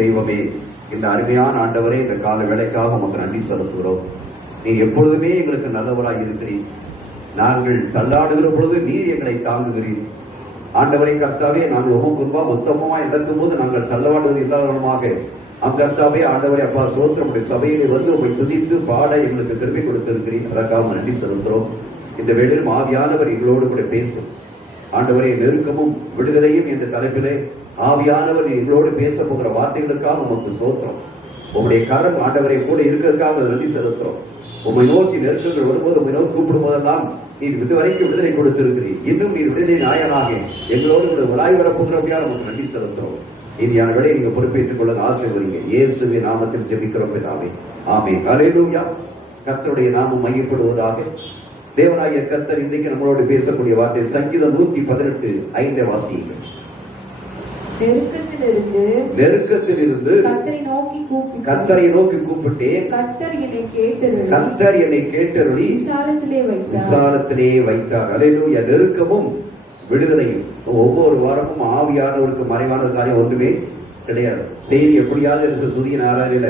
தெய்வமே, இந்த அருமையான ஆண்டவரே, இந்த கால வேலைக்காக உமக்கு நன்றி செலுத்துகிறோம். நீர் எப்பொழுதுமே எங்களுக்கு நல்லவராய் இருக்கிறீர். நாங்கள் தள்ளாடுகிற பொழுது நீர் எங்களை தாங்குகிறீர். ஆண்டவரை கர்த்தாவே, நாங்கள் உமக்குன்பா உத்தமமா நடக்கும் போது நாங்கள் தள்ளாடுவது இல்லாதவனமாக கர்த்தாவே ஆண்டவரை அப்பா சோத்திரம் சபையிலே வந்து உங்களை துதித்து பாட எங்களுக்கு திருப்பி கொடுத்திருக்கிறீர். அதற்காக நன்றி செலுத்துகிறோம். இந்த வேளையில் ஆவியானவர் எங்களோடு கூட பேசும். ஆண்டவரை நெருக்கமும் விடுதலையும் என்ற தலைப்பிலே ஆவியானவர் எங்களோடு பேச போகிற வார்த்தைகளுக்காக உமக்கு சோத்திரம். உங்களுடைய கரம் ஆண்டவரை கூட இருக்கிறதுக்காக நன்றி செலுத்துறோம். உண்மை நோக்கி நெருக்கங்கள் வரும்போது உண்மை நோக்கி கூப்பிடும் போதெல்லாம் நீர் இதுவரைக்கும் விடுதலை கொடுத்திருக்கிறீர். இன்னும் நீர் விடுதலை நாயனாக எங்களோடு விளாய் வரப்போகிறபடியா நமக்கு நன்றி செலுத்துறோம். இனியான விடையை நீங்க பொறுப்பேற்றுக் கொள்ள ஆசைப்படுறீங்க. இயேசுவின் நாமத்தில் ஜெபிக்கிறோம் பிதாவே, ஆமென். ஹல்லேலூயா. கர்த்தருடைய நாமம் மையப்படுவதாக. தேவனாகிய கர்த்தர் இன்றைக்கு நம்மளோடு பேசக்கூடிய வார்த்தை சங்கீதம் 118:5 வாசியுங்கள். நெருக்கத்திலிருந்து கர்த்தரை நோக்கி கூப்பிட்டேன். கர்த்தர் என்னை கேட்டருளி விசாலத்திலே வைத்தார். ஹல்லேலூயா. நெருக்கமும் விடுதலையும். ஒவ்வொரு வாரமும் ஆவியானவருக்கு மறைவான காரியம் ஒன்றுமே கிடையாது. செய்தி எப்படியாவது துதிய நாராயண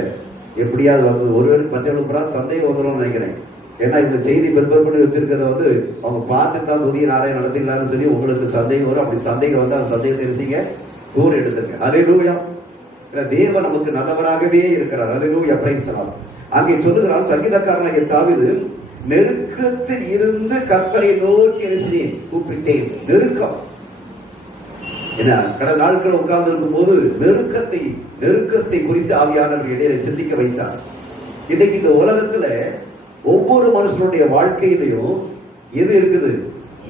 எப்படியாவது வந்து ஒருவர் மற்றவர்களுக்கு சந்தேகம் வந்துடும் நினைக்கிறேன். ஏன்னா இந்த செய்தி ப்ரிப்பேர் பண்ணி வச்சிருக்கிறத வந்து அவங்க பார்த்துட்டு தான் துதிய நாராயண நடத்திடலாம்னு சொல்லி உங்களுக்கு சந்தேகம் வரும். அப்படி சந்தேகம் வந்து அந்த சந்தேகத்தை தெரிஞ்சிங்க தூர எடுத்துருங்க. ஹல்லேலூயா. தேவன் நமக்கு நல்லவராகவே இருக்கிறார். ஹல்லேலூயா. Praise the Lord. அங்கே சொல்லுகிறான் சங்கீதக்காரனாகிய தாவீது, நெருக்கத்தில் இருந்து கர்த்தரை நோக்கி கூப்பிட்டேன். நெருக்கம் என்ன, கடந்த நாட்கள் உட்கார்ந்து இருக்கும் போது நெருக்கத்தை குறித்து ஆவியானவர்கள் இடையில சிந்திக்க வைத்தார். இன்னைக்கு இந்த உலகத்துல ஒவ்வொரு மனுஷனுடைய வாழ்க்கையிலையும் எது இருக்குது?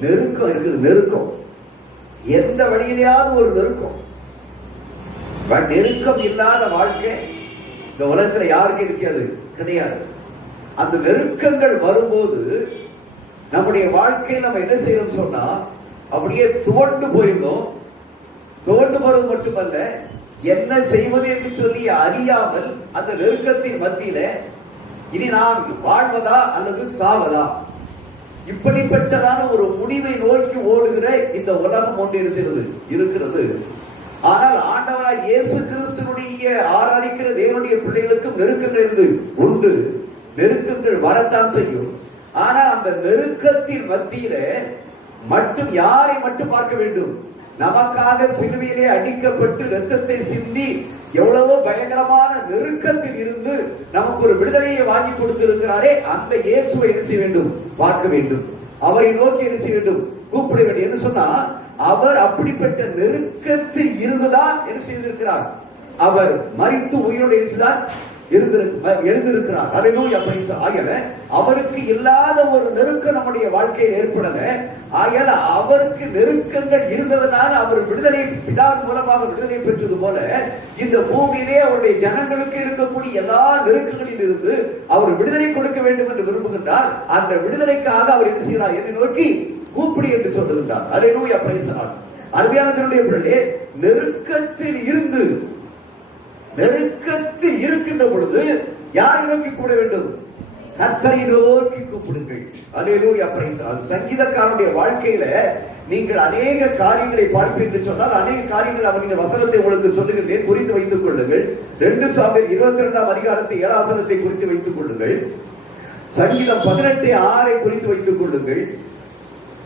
நெருக்கம் இருக்குது. நெருக்கம் எந்த வழியிலேயாவது ஒரு நெருக்கம். நெருக்கம் இல்லாத வாழ்க்கை இந்த உலகத்துல யாருக்கு செய்யாது கிடையாது. அந்த நெருக்கங்கள் வரும்போது நம்முடைய வாழ்க்கையில் நம்ம என்ன செய்யணும் சொன்னா அப்படியே துவண்டு போயிருந்தோம். துவண்டு போறது மட்டுமல்ல, என்ன செய்வது என்று சொல்லி அறியாமல் அந்த நெருக்கத்தின் மத்தியில இனி நான் வாழ்வதா அல்லது சாவதா, இப்படிப்பட்டதான ஒரு முடிவை நோக்கி ஓடுகிற இந்த உலகம் ஒன்று இருக்கிறது. ஆனால் ஆண்டவராய் இயேசு கிறிஸ்துவினுடைய ஆராதிக்கிற தேவனுடைய பிள்ளைகளுக்கும் நெருக்கங்கள் உண்டு. நெருக்கங்கள் வரத்தான் செய்யும். ஆனால் அந்த நெருக்கத்தின் மத்தியில மட்டும் யாரை மட்டும் பார்க்க வேண்டும்? நமக்காக சிலுவையிலே அடிக்கப்பட்டு ரத்தத்தை சிந்தி எவ்வளவோ பயங்கரமான நெருக்கத்தில் இருந்து நமக்கு ஒரு விடுதலையை வாங்கி கொடுத்திருக்கிறாரே, அந்த இயேசுவை என்ன செய்ய வேண்டும்? பார்க்க வேண்டும். அவரை நோக்கி என்ன செய்ய வேண்டும்? கூப்பிட வேண்டும். என்று சொன்னா அவர் அப்படிப்பட்ட நெருக்கத்தில் இருந்துதான் என்ன செய்திருக்கிறார்? அவர் மரித்து உயிரோடு எழுந்திருக்கிறார். ஆகல அவருக்கு இல்லாத ஒரு நெருக்கம் நம்முடைய வாழ்க்கையில் ஏற்படல. ஆகல அவருக்கு நெருக்கங்கள் இருந்ததனால அவர் விடுதலை பிதாவின் மூலமாக விடுதலை பெற்றது போல இந்த பூமியிலே அவருடைய ஜனங்களுக்கு இருக்கக்கூடிய எல்லா நெருக்கங்களில் இருந்து அவர் விடுதலை கொடுக்க வேண்டும் என்று விரும்புகின்றார். அந்த விடுதலைக்காக அவர் என்ன செய்கிறார்? என்னை நோக்கி கூப்பிடு என்று சொல்லுகின்றார். ஹல்லேலூயா. Praise the Lord. அருமையான தேவனுடைய பிள்ளைகளே, நெருக்கத்தில் இருக்கின்ற பொழுது யாரை நோக்கி கூப்பிட வேண்டும்? கர்த்தரை நோக்கி கூப்பிடுங்கள். ஹல்லேலூயா. பிரைஸ். சங்கீதக்காரனுடைய வாழ்க்கையில நீங்கள் அநேக காரியங்களை பார்ப்பீர்கள் சொன்னால் அநேக காரியங்கள் அவருடைய வசனத்தை உங்களுக்கு சொல்லுகிறேன், குறித்து வைத்துக் கொள்ளுங்கள். 2 சாமுவேல் 22 அதிகாரத்தை 7 வசனத்தை குறித்து வைத்துக் கொள்ளுங்கள். சங்கீதம் 18:6 குறித்து வைத்துக் கொள்ளுங்கள்.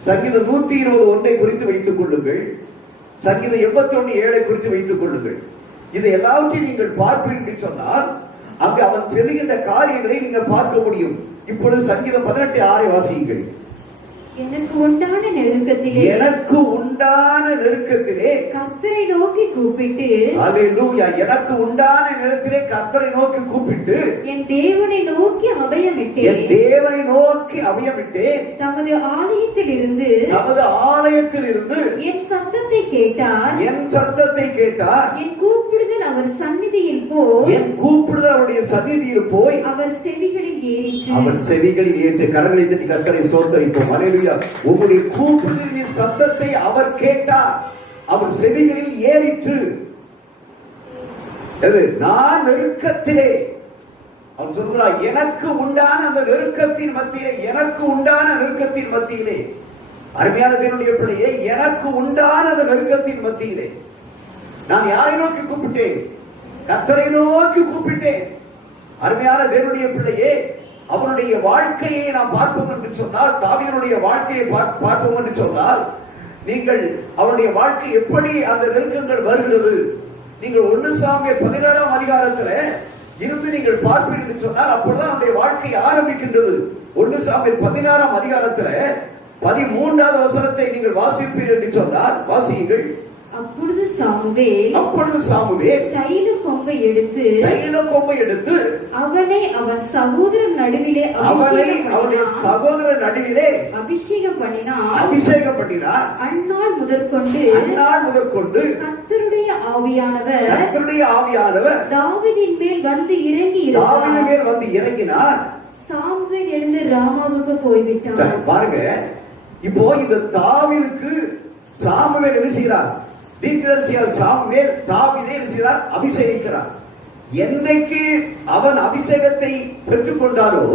சங்கீதம் 121 குறித்து வைத்துக் கொள்ளுங்கள். சங்கீதம் 81:7 குறித்து வைத்துக் கொள்ளுங்கள். இதை எல்லாவற்றையும் நீங்கள் பார்ப்பீர்கள் சொன்னால் அங்கு அவன் செல்லுகின்ற காரியங்களை நீங்கள் பார்க்க முடியும். இப்பொழுது சங்கீதம் 18:6 வாசியுங்கள். எனக்கு உண்டான நெருக்கத்திலே கர்த்தரை நோக்கி கூப்பிட்டு, ஹல்லேலூயா, எனக்கு உண்டான நேரத்திலே கர்த்தரை நோக்கி கூப்பிட்டு என் தேவனை நோக்கி அபயமிட்டேன். தமது ஆலயத்தில் இருந்து என் சத்தத்தை கேட்டார். என் கூப்பிடுதல் அவர் சந்நிதியில் போய் அவர் செவிகளில் ஏறிற்று. கரங்களை தட்டி கர்த்தரை ஸ்தோத்திரிப்போம். ஹல்லேலூயா. உங்களுடைய கூப்பிடுதலின் சத்தத்தை அவர் கேட்டார், அவர் செவிகளில் ஏறிற்று. நான் நெருக்கத்திலே, அவர் சொல்கிறார், எனக்கு உண்டான அந்த நெருக்கத்தின் மத்தியிலே, அருமையான தேவனுடைய பிள்ளையே, எனக்கு உண்டான அந்த நெருக்கத்தின் மத்தியிலே நான் யாரை நோக்கி கூப்பிட்டேன்? கர்த்தரை நோக்கி கூப்பிட்டேன். அருமையான தேவனுடைய பிள்ளையே, அவனுடைய வாழ்க்கையை நாம் பார்ப்போம் என்று சொன்னால், தாவீதுடைய வாழ்க்கையை பார்ப்போம் என்று சொன்னால், நீங்கள் அவருடைய வாழ்க்கை எப்படி அந்த நெருக்கங்கள் வருகிறது, நீங்கள் 1 சாமுவேல் 16ஆம் அதிகாரத்தில் இருந்து நீங்கள் பார்ப்பீர்கள் என்று சொன்னால், அப்பொழுதுதான் அவருடைய வாழ்க்கை ஆரம்பிக்கின்றது. 1 சாமுவேல் 16ஆம் அதிகாரத்தில் 13வது வசனத்தை நீங்கள் வாசிப்பீர்கள் என்று சொன்னால், வாசியுங்கள். அப்பொழுது சாமுவேல் தைல கொம்பை எடுத்து அவனை அவன் சகோதரன் நடுவிலே அபிஷேகம் பண்ணினார். அந்நாள் முதற்கொண்டு கர்த்தருடைய ஆவியானவர் தாவீதின் மேல் வந்து இறங்கினார். சாமுவேல் எழுந்து ராமாவுக்கு போய்விட்டார். பாருங்க, இப்போ இந்த தாவீதுக்கு சாமுவேல் என்ன செய்கிறார்? தீர்க்கதரிசியால் சாமுவேல் தாவீதை என்ன செய்கிறார்? அபிஷேகிக்கிறார். என்னைக்கு அவன் அபிஷேகத்தை பெற்றுக் கொண்டாரோ,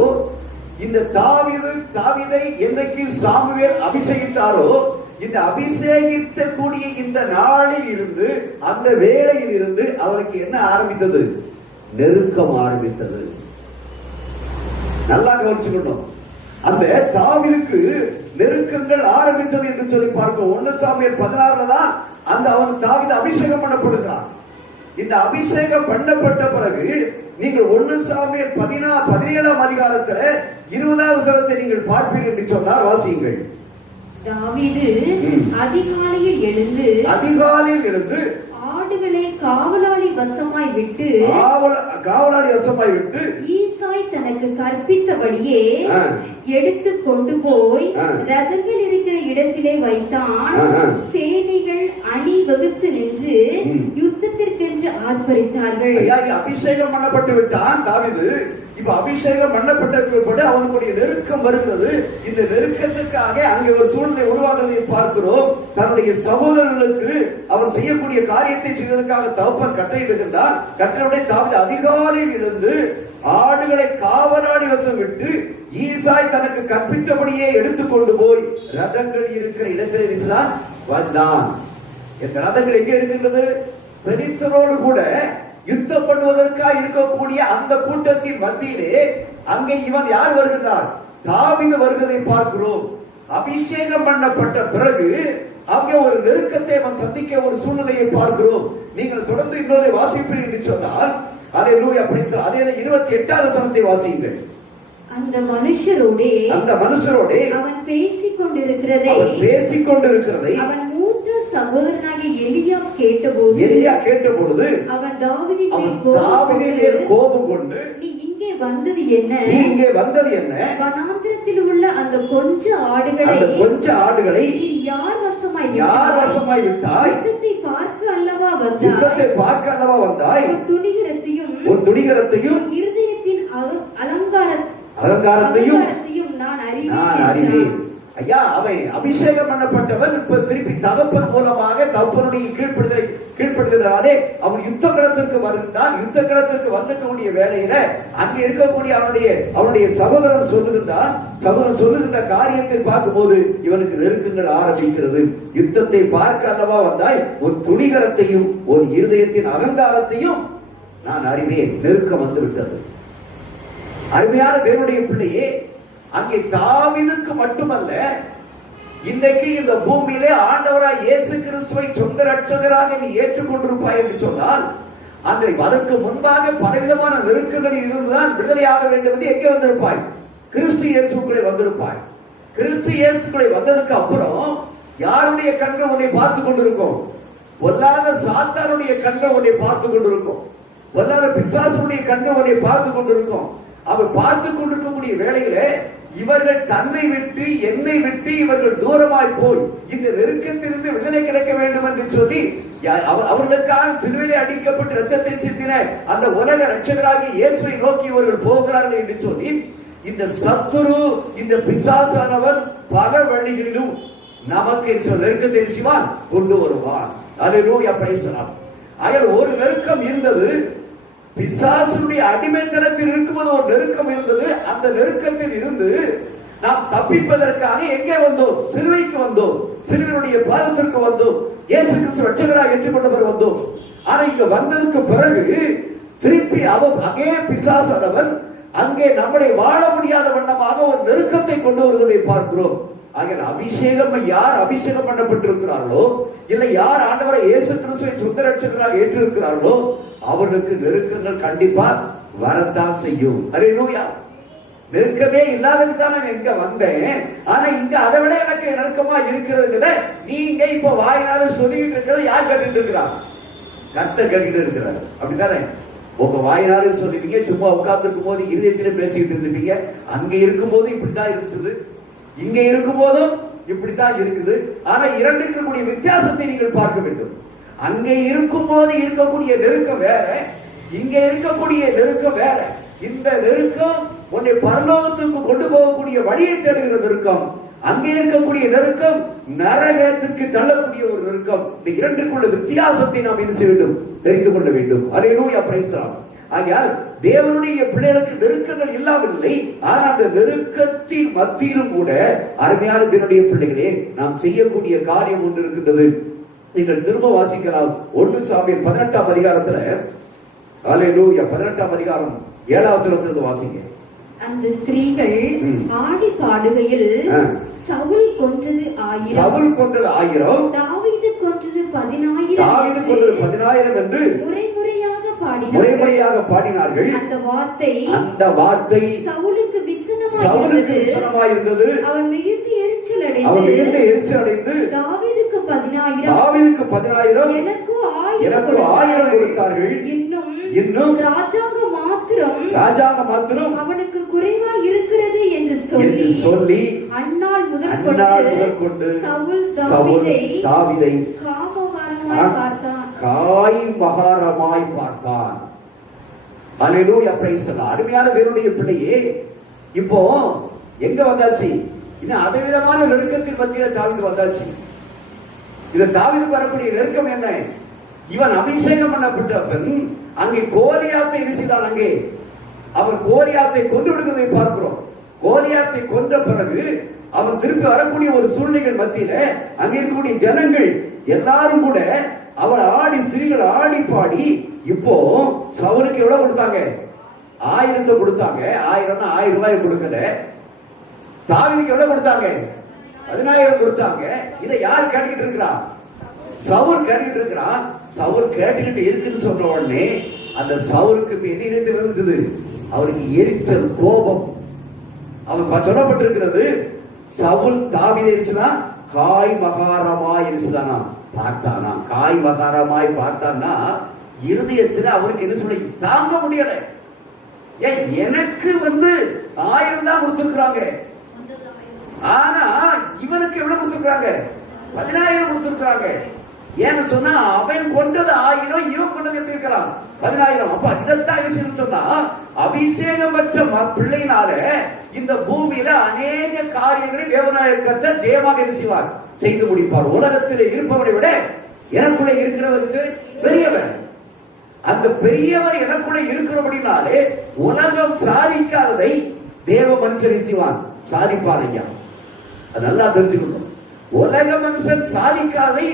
இந்த தாவீதை என்னைக்கு சாமுவேல் அபிஷேகித்தாரோ, இந்த அபிஷேகித்த கூடிய இந்த நாளில் இருந்து, அந்த வேளையில் இருந்து அவருக்கு என்ன ஆரம்பித்தது? நெருக்கம் ஆரம்பித்தது. நல்லா கவனிச்சுக்கணும். அந்த தாவீதுக்கு நெருக்கங்கள் ஆரம்பித்தது என்று சொல்லி பார்க்க 1 சாமுவேல் 16ல தான் அந்த அவன் தாவீது அபிஷேகம் பண்ணப்படுகிறான். இந்த அபிஷேகம் பண்ணப்பட்ட பிறகு நீங்கள் 1 சாமுவேல் 17ஆம் அதிகாரத்தில் 20வது வசனத்தை நீங்கள் பார்ப்பீர்கள் என்று சொன்னார். வாசியுங்கள். தாவீது அதிகாலையில் எழுந்து ஆடுகளை காவலாளி வசமாய் விட்டு ஈசாய் தனக்கு கற்பித்தபடியே எடுத்து கொண்டு போய் ரதங்கள் இருக்கிற இடத்திலே வைத்தான். சேனைகள் அணி வகுத்து நின்று யுத்தத்திற்கென்று ஆர்ப்பரித்தார்கள். அபிஷேகம் பண்ணப்பட்டு விட்டான் தாவீது. இப்ப அபிஷேகம் பண்ணப்பட்ட அவனுடைய நெருக்கம் வருகிறது. இந்த நெருக்கத்துக்காக அங்கே ஒரு சூழ்நிலை உருவாகுவதை பார்க்கிறோம். தன்னுடைய சகோதரர்களுக்கு அவன் செய்யக்கூடிய காரியத்தை செய்வதற்காக தகப்பன் கட்டளையிடுகின்றார். கட்டளையுடைய தாவீது அதிகாலையில் இருந்து ஆடுகளை காவலாளி வசம் விட்டு ஈசாய் தனக்கு கற்பித்தபடியே எடுத்துக்கொண்டு போய் ரதங்கள் இருக்கிற இடத்தில் வந்தான். இந்த ரதங்கள் எங்கே இருக்கின்றது? பெலிஸ்தரோடு கூட யுத்தம் பண்ணுவதற்காக இருக்கக்கூடிய அந்த கூட்டத்தின் மத்தியிலே அங்கே இவன் யார் வருகிறார்? தாவீது வருவதை பார்க்கிறோம். அபிஷேகம் பண்ணப்பட்ட பிறகு அங்கே ஒரு நெருக்கத்தை அவன் சந்திக்க ஒரு சூழ்நிலையை பார்க்கிறோம். நீங்கள் தொடர்ந்து இன்னொரு வாசிப்பீர்கள் என்று சொன்னால், அல்லேலூயா, அதே 28வது வசனத்தை வாசியுங்கள். அந்த மனுஷரோடே அவன் பேசிக் கொண்டிருக்கிறதை அவன் மூத்த சகோதரனாகிய எலியா கேட்டபொழுது அவன் தாவீதின் கோபம் கொண்டு, நீ இங்கே வந்தது என்ன? வனாந்திரத்தில் உள்ள அந்த கொஞ்ச ஆடுகளை யார் வசமாய் விட்டாய்? யுத்தத்தை பார்க்க அல்லவா வந்தாய்? உன் துணிகரத்தையும் இருதயத்தின் அலங்காரத்தையும் நான் அறிவேன். ஐயா, அவன் அபிஷேகம் பண்ணப்பட்டவன் இப்ப திருப்பி தகப்பன் மூலமாக தகப்பனுடைய கீழ்ப்படுதலாலே அவன் யுத்த களத்திற்கு வருகின்றான். யுத்த களத்திற்கு வந்திருக்கக்கூடிய வேலையில அங்கே இருக்கக்கூடிய அவனுடைய சகோதரன் சொல்லுகின்ற காரியத்தை பார்க்கும்போது இவனுக்கு நெருக்கங்கள் ஆரம்பிக்கிறது. யுத்தத்தை பார்க்க அல்லவா வந்தாய்? உன் துணிகரத்தையும் உன் இருதயத்தின் அலங்காரத்தையும் நான் அறிவேன். நெருக்கம் வந்து விட்டது. அருமையான தேவனுடைய பிள்ளையே, அங்கே தாவீதுக்கு மட்டுமல்ல, இன்றைக்கு இந்த பூமியிலே ஆண்டவராய் இயேசு கிறிஸ்துவை சொந்த ரட்சகராக நீ ஏற்றுக்கொண்டிருப்பாய் என்று சொன்னால், அதற்கு முன்பாக பலவிதமான நெருக்கங்களில் இருந்துதான் விடுதலையாக வேண்டும் என்று எங்கே வந்திருப்பாய்? கிறிஸ்து இயேசுக்குள்ளே வந்திருப்பாய். கிறிஸ்து இயேசுக்குள்ளே வந்ததுக்கு அப்புறம் யாருடைய கண்கள் உன்னை பார்த்து கொண்டிருக்கும்? பொல்லாத சாத்தானுடைய கண்கள் உன்னை பார்த்து கொண்டிருக்கும். பொல்லாத பிசாசுடைய கண்கள் உன்னை பார்த்து கொண்டிருக்கும். அவர் பார்த்து கொண்டிருக்கக்கூடிய வேளையில இவர்கள் தன்னை விட்டு என்னை விட்டு இவர்கள் தூரமாய் போய் இந்த நெருக்கத்திலிருந்து விடுதலை கிடைக்க வேண்டும் என்று சொல்லி அவர்களுக்காக சிலுவையிலே அடிக்கப்பட்டு ரத்தத்தை சிந்தின அந்த உலக ரட்சகராகிய இயேசுவை நோக்கி இவர்கள் போகிறார்கள் என்று சொல்லி இந்த சத்துரு, இந்த பிசாசானவன் பல வழிகளிலும் நமக்கு நெருக்கத்தை நிச்சயமான் கொண்டு வருவான். அல்லேலூயா, பிரைஸ் தி லார்ட். அதில் ஒரு நெருக்கம் இருந்தது. பிசாசுடைய அடிமைத்தனத்தில் இருக்கும்போது ஒரு நெருக்கம் இருந்தது. அந்த நெருக்கத்தில் இருந்து நாம் தப்பிப்பதற்காக எங்கே வந்தோம்? சிலுவைக்கு வந்தோம். சிலுவையுடைய பாதத்திற்கு வந்தோம். இயேசு கிறிஸ்து ரட்சகராக ஏற்றுக்கொண்டவர் வந்தோம். ஆனா இங்க வந்ததுக்கு பிறகு அங்கே பிசாசானவன் அங்கே நம்மளை வாழ முடியாத வண்ணமாக ஒரு நெருக்கத்தை கொண்டு வருவதை பார்க்கிறோம். ஆகிய அபிஷேகம் யார் அபிஷேகம் பண்ணப்பட்டிருக்கிறார்களோ, இல்லை யார் ஆண்டவரை இயேசு கிறிஸ்துவை சொந்த ரட்சகராக ஏற்றிருக்கிறார்களோ அவர்களுக்கு நெருக்கங்கள் கண்டிப்பா வரத்தான் செய்யும். அல்லேலூயா. நெருக்கமே இல்லாததுக்கு தான் நான் இங்க வந்தேன். ஆனா இங்க அதை விட எனக்கு நெருக்கமா இருக்கிறது. நீங்க இப்ப வாயினால சொல்லிட்டு இருக்கிறது யார் கேட்டுட்டு இருக்கிறார்? கர்த்தர் கேட்டுட்டு இருக்கிறார். அப்படித்தானே? உங்க வாயினால சொல்லிட்டீங்க, சும்மா உட்கார்ந்து இருக்கும் போது இருதயத்திலே பேசிக்கிட்டு இருந்தீங்க. அங்க இருக்கும் போது இப்படித்தான் இருக்குது, இங்க இருக்கும் போதும் இப்படித்தான் இருக்குது. ஆனா இரண்டுக்கு இருக்கக்கூடிய வித்தியாசத்தை நீங்கள் பார்க்க வேண்டும். அங்கே இருக்கும் போது இருக்கக்கூடிய நெருக்கம் வேற, இங்க இருக்கக்கூடிய நெருக்கம் வேற. இந்த நெருக்கம் உன்னை பரலோகத்துக்கு கொண்டு போகக்கூடிய வழியை தேடுகிற நெருக்கம், அங்கே இருக்கக்கூடிய நெருக்கம் நரகத்திற்கு தள்ளக்கூடிய ஒரு நெருக்கம். இந்த இரண்டுக்குள்ள வித்தியாசத்தை நாம் என்ன செய்ய வேண்டும்? தெரிந்து கொள்ள வேண்டும். அல்லேலூயா, பிரைஸ் தி லார்ட். ஆகையால் தேவனுடைய பிள்ளைகளுக்கு நெருக்கங்கள் இல்லாமல்லை. ஆனால் அந்த நெருக்கத்தின் மத்தியிலும் கூட அருமையான தேவனுடைய பிள்ளைகளே நாம் செய்யக்கூடிய காரியம் ஒன்று இருக்கின்றது. நீங்கள் திரும்ப வாசிக்கலாம். 1 சாமுவேல் 18ஆம் அதிகாரத்துல, அல்லேலூயா, 18ஆம் அதிகாரம் 7ஆம் வசனத்திலிருந்து வாசிங்க. அந்த ஸ்திரீகள் ஆடி பாடுகையில் சவுல் கொன்றது 1000, தாவீது கொன்றது 10,000 என்று முறைமுறையாக பாடினார்கள். அந்த வார்த்தை சவுலுக்கு விசனமாய் இருந்தது. அவன் மிகுந்த எரிச்சல் அடைந்து தாவீதுக்கு 10,000 எனக்கு 1000 கொடுத்தார்கள். இன்னும் ராஜாங்க மாத்திரம் அவனுக்கு குறைவாய் இருக்கிறது என்று சொல்லி அந்நாள் முதற்கொண்டு சவுல் தாவீதை காய்மகாரமாய் பார்த்தான். அல்லேலூயா, பிரைஸ் தி லார்ட். அருமையான தேவனுடைய பிள்ளையே, இப்போ எங்க வந்தாச்சு? இன்னும் அதே விதமான நெருக்கத்தின் மத்தியில தாவீது வந்தாச்சு. இது தாவீதுக்கு வரக்கூடிய நெருக்கம் என்ன? இவன் அபிஷேகம் பண்ணப்பட்டவன் அங்கே கோலியாத்தை வீசினான். அங்கே அவன் கோலியாத்தை கொண்டு விடுவதை பார்க்கிறோம். கோலியாத்தை கொன்ற பிறகு அவன் திருப்பி வரக்கூடிய ஒரு சூழ்நிலைகள் மத்தியில அங்கே இருக்கக்கூடிய ஜனங்கள் எல்லாரும் கூட அவன் ஆடி, ஸ்திரீகள் ஆடி பாடி, இப்போ சவுலுக்கு எவ்வளவு கொடுத்தாங்க? 1000 கொடுத்தாங்க. 1000 ரூபாய் கொடுக்கல. தாவீதுக்கு எவ்வளவு கொடுத்தாங்க? 10,000 கொடுத்தாங்க. இதை யார் கேட்டுக்கிட்டு இருக்கிறான்? சவுல் கேட்டுக்கிட்டு இருக்கிறான். சவுல் கேட்டுக்கிட்டு இருக்குன்னு சொன்ன உடனே அந்த சவுலுக்கு எதிர்த்து இருந்தது. அவருக்கு எரிச்சல், கோபம். அவன் சொல்லப்பட்டிருக்கிறது, சவுல் தாவீதை காய் மகாரமாய் இருந்துதானா பார்த்தானா? காய் மகாரமாய் பார்த்தான்னா இருதயத்தில் அவருக்கு என்ன சொல்லி தாங்க முடியல. எனக்கு 1000 தான் கொடுத்திருக்கிறாங்க, ஆனா இவனுக்கு எவ்வளவு கொடுத்திருக்காங்க? 10,000 கொடுத்திருக்காங்க. ஏன்னு சொன்னா அவன் கொண்டது 1000, இவன் கொண்டது எப்படி இருக்கலாம்? 10,000. அப்ப இதைத்தான் விஷயம் சொன்னா, அபிஷேகம் பெற்ற பிள்ளையினால இந்த பூமியில அநேக காரியங்களை தேவனாய கர்த்தர் ஜெயமாக செய்வார், செய்து முடிப்பார். உலகத்தில் இருப்பவரை விட எனக்குள்ள இருக்கிறவர் பெரியவர். அந்த பெரியவர் எனக்குள்ள இருக்கிறபடினாலே உலகம் சாதிக்காததை தேவ மனுஷனை செய்வான், சாதிப்பார். ஐயா, அது நல்லா தெரிஞ்சுக்கணும். உலக மனுஷன் சாதிக்காததை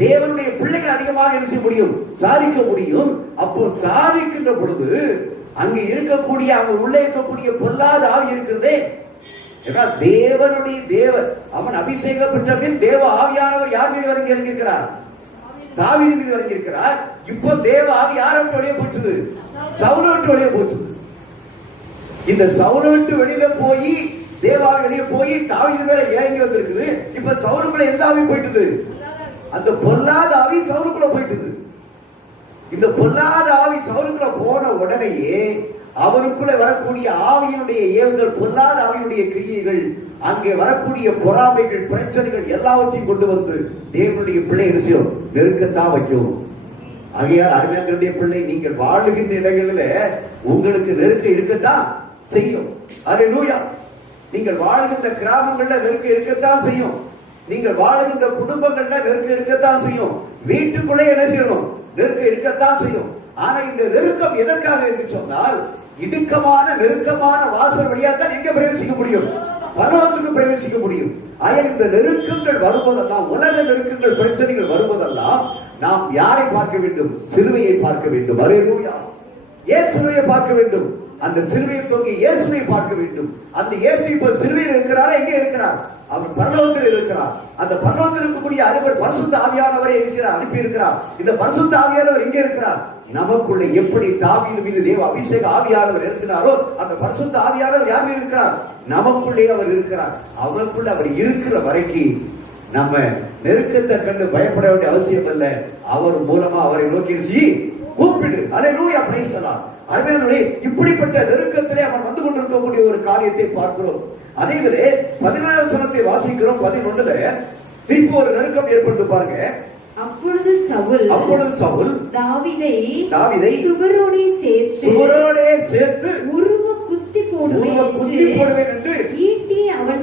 தேவனுடைய பிள்ளைகள் அதிகமாக என்ன செய்ய முடியும்? சாதிக்க முடியும். அப்போ சாதிக்கின்ற பொழுது அங்கு இருக்கக்கூடிய, அங்கு உள்ள இருக்கக்கூடிய பொல்லாத ஆவி இருக்கிறதே, தேவனுடைய தேவன் அவன் அபிஷேகம் பெற்றபின் தேவ ஆவியானவர் யார் மீது இறங்கி இருக்கிறார்? தாவீது மீது இறங்கி இருக்கிறார். இப்போ தேவ ஆவி யாரை விட்டு வெளியே போச்சுது? சவுலை விட்டு வெளியே போச்சுது. இந்த சவுலை விட்டு வெளியில போய் தேவாவி வெளியே போய் தாவீது மேல இறங்கி வந்திருக்குது. இப்ப சவுலுக்குள்ள எந்த ஆவி போயிட்டுது? அந்த பொல்லாத ஆவி சவுலுக்குள்ள போயிட்டுது. இந்த பொல்லாத ஆவி சவுலுக்குள்ள போன உடனேயே அவனுக்குள்ள வரக்கூடிய ஆவியினுடைய ஏவுதல், பொல்லாத ஆவியினுடைய கிரியைகள், அங்கே வரக்கூடிய பொறாமைகள், பிரச்சனைகள் எல்லாவற்றையும் கொண்டு வந்து தேவனுடைய பிள்ளை விஷயம் நெருக்கத்தான் வைக்கும். ஆகையால் அருமையானுடைய பிள்ளை, நீங்கள் வாழுகின்ற இடங்களில உங்களுக்கு நெருக்க இருக்கத்தான் செய்யும். அல்லேலூயா. நீங்கள் வாழுகின்ற கிராமங்கள்ல நெருக்க இருக்கத்தான் செய்யும். நீங்கள் வாழுகின்ற குடும்பங்கள்ல நெருக்க இருக்கத்தான் செய்யும். வீட்டுக்குள்ளே என்ன செய்யணும்? நெருக்க இருக்கத்தான் செய்யும். ஆனா இந்த நெருக்கம் எதற்காக என்று சொன்னால், இடுக்கமான நெருக்கமான வாசல் வழியா தான் எங்க பிரவேசிக்க முடியும்? பரலோகத்துக்கு பிரவேசிக்க முடியும். ஆக இந்த நெருக்கங்கள் வரும்போதெல்லாம், உலக நெருக்கங்கள், பிரச்சனைகள் வரும்போதெல்லாம் நாம் யாரை பார்க்க வேண்டும்? சிலுவையை பார்க்க வேண்டும். அல்லேலூயா. ஏன் சிலுவையை பார்க்க வேண்டும்? அந்த சிலுவையை தூக்கி இயேசுவை பார்க்க வேண்டும். அந்த இயேசு இப்ப சிலுவையில் இருக்கிறாரா? எங்கே இருக்கிறார்? அவர் பரலோகத்தில் இருக்கிறார். அந்த பரலோகத்தில் இருக்கக்கூடிய அறிவர் பரிசுத்த ஆவியானவரை அனுப்பி இருக்கிறார். இந்த பரிசுத்த ஆவியானவர் எங்கே இருக்கிறார்? நமக்குள்ள எப்படி தாவீது மீது தேவ அபிஷேக ஆவியானவர் இருக்கிறாரோ அந்த பரிசுத்த ஆவியானவர் யார் மீது இருக்கிறார்? நமக்குள்ளே அவர் இருக்கிறார். அவருக்குள்ள அவர் இருக்கிற வரைக்கும் நம்ம நெருக்கத்தை கண்டு பயப்பட வேண்டிய அவசியம் அல்ல. அவர் மூலமா அவரை நோக்கி கூப்பிடு. அல்லேலூயா, பிரைஸ் தி லார்ட். அருமையானவர்களே, இப்படிப்பட்ட நெருக்கத்திலே அவன் வந்து கொண்டிருக்கக்கூடிய ஒரு காரியத்தை பார்க்கிறோம். அதே இதிலே 17 வசனத்தை வாசிக்கிறோம். 11ல திருப்பி ஒரு நெருக்கம் ஏற்படுத்து பாருங்க. அப்பொழுது சவுல் தாவீதை சுவரோடே சேர்த்து உருவ குத்தி போடுவேன் என்று ஈட்டி அவன்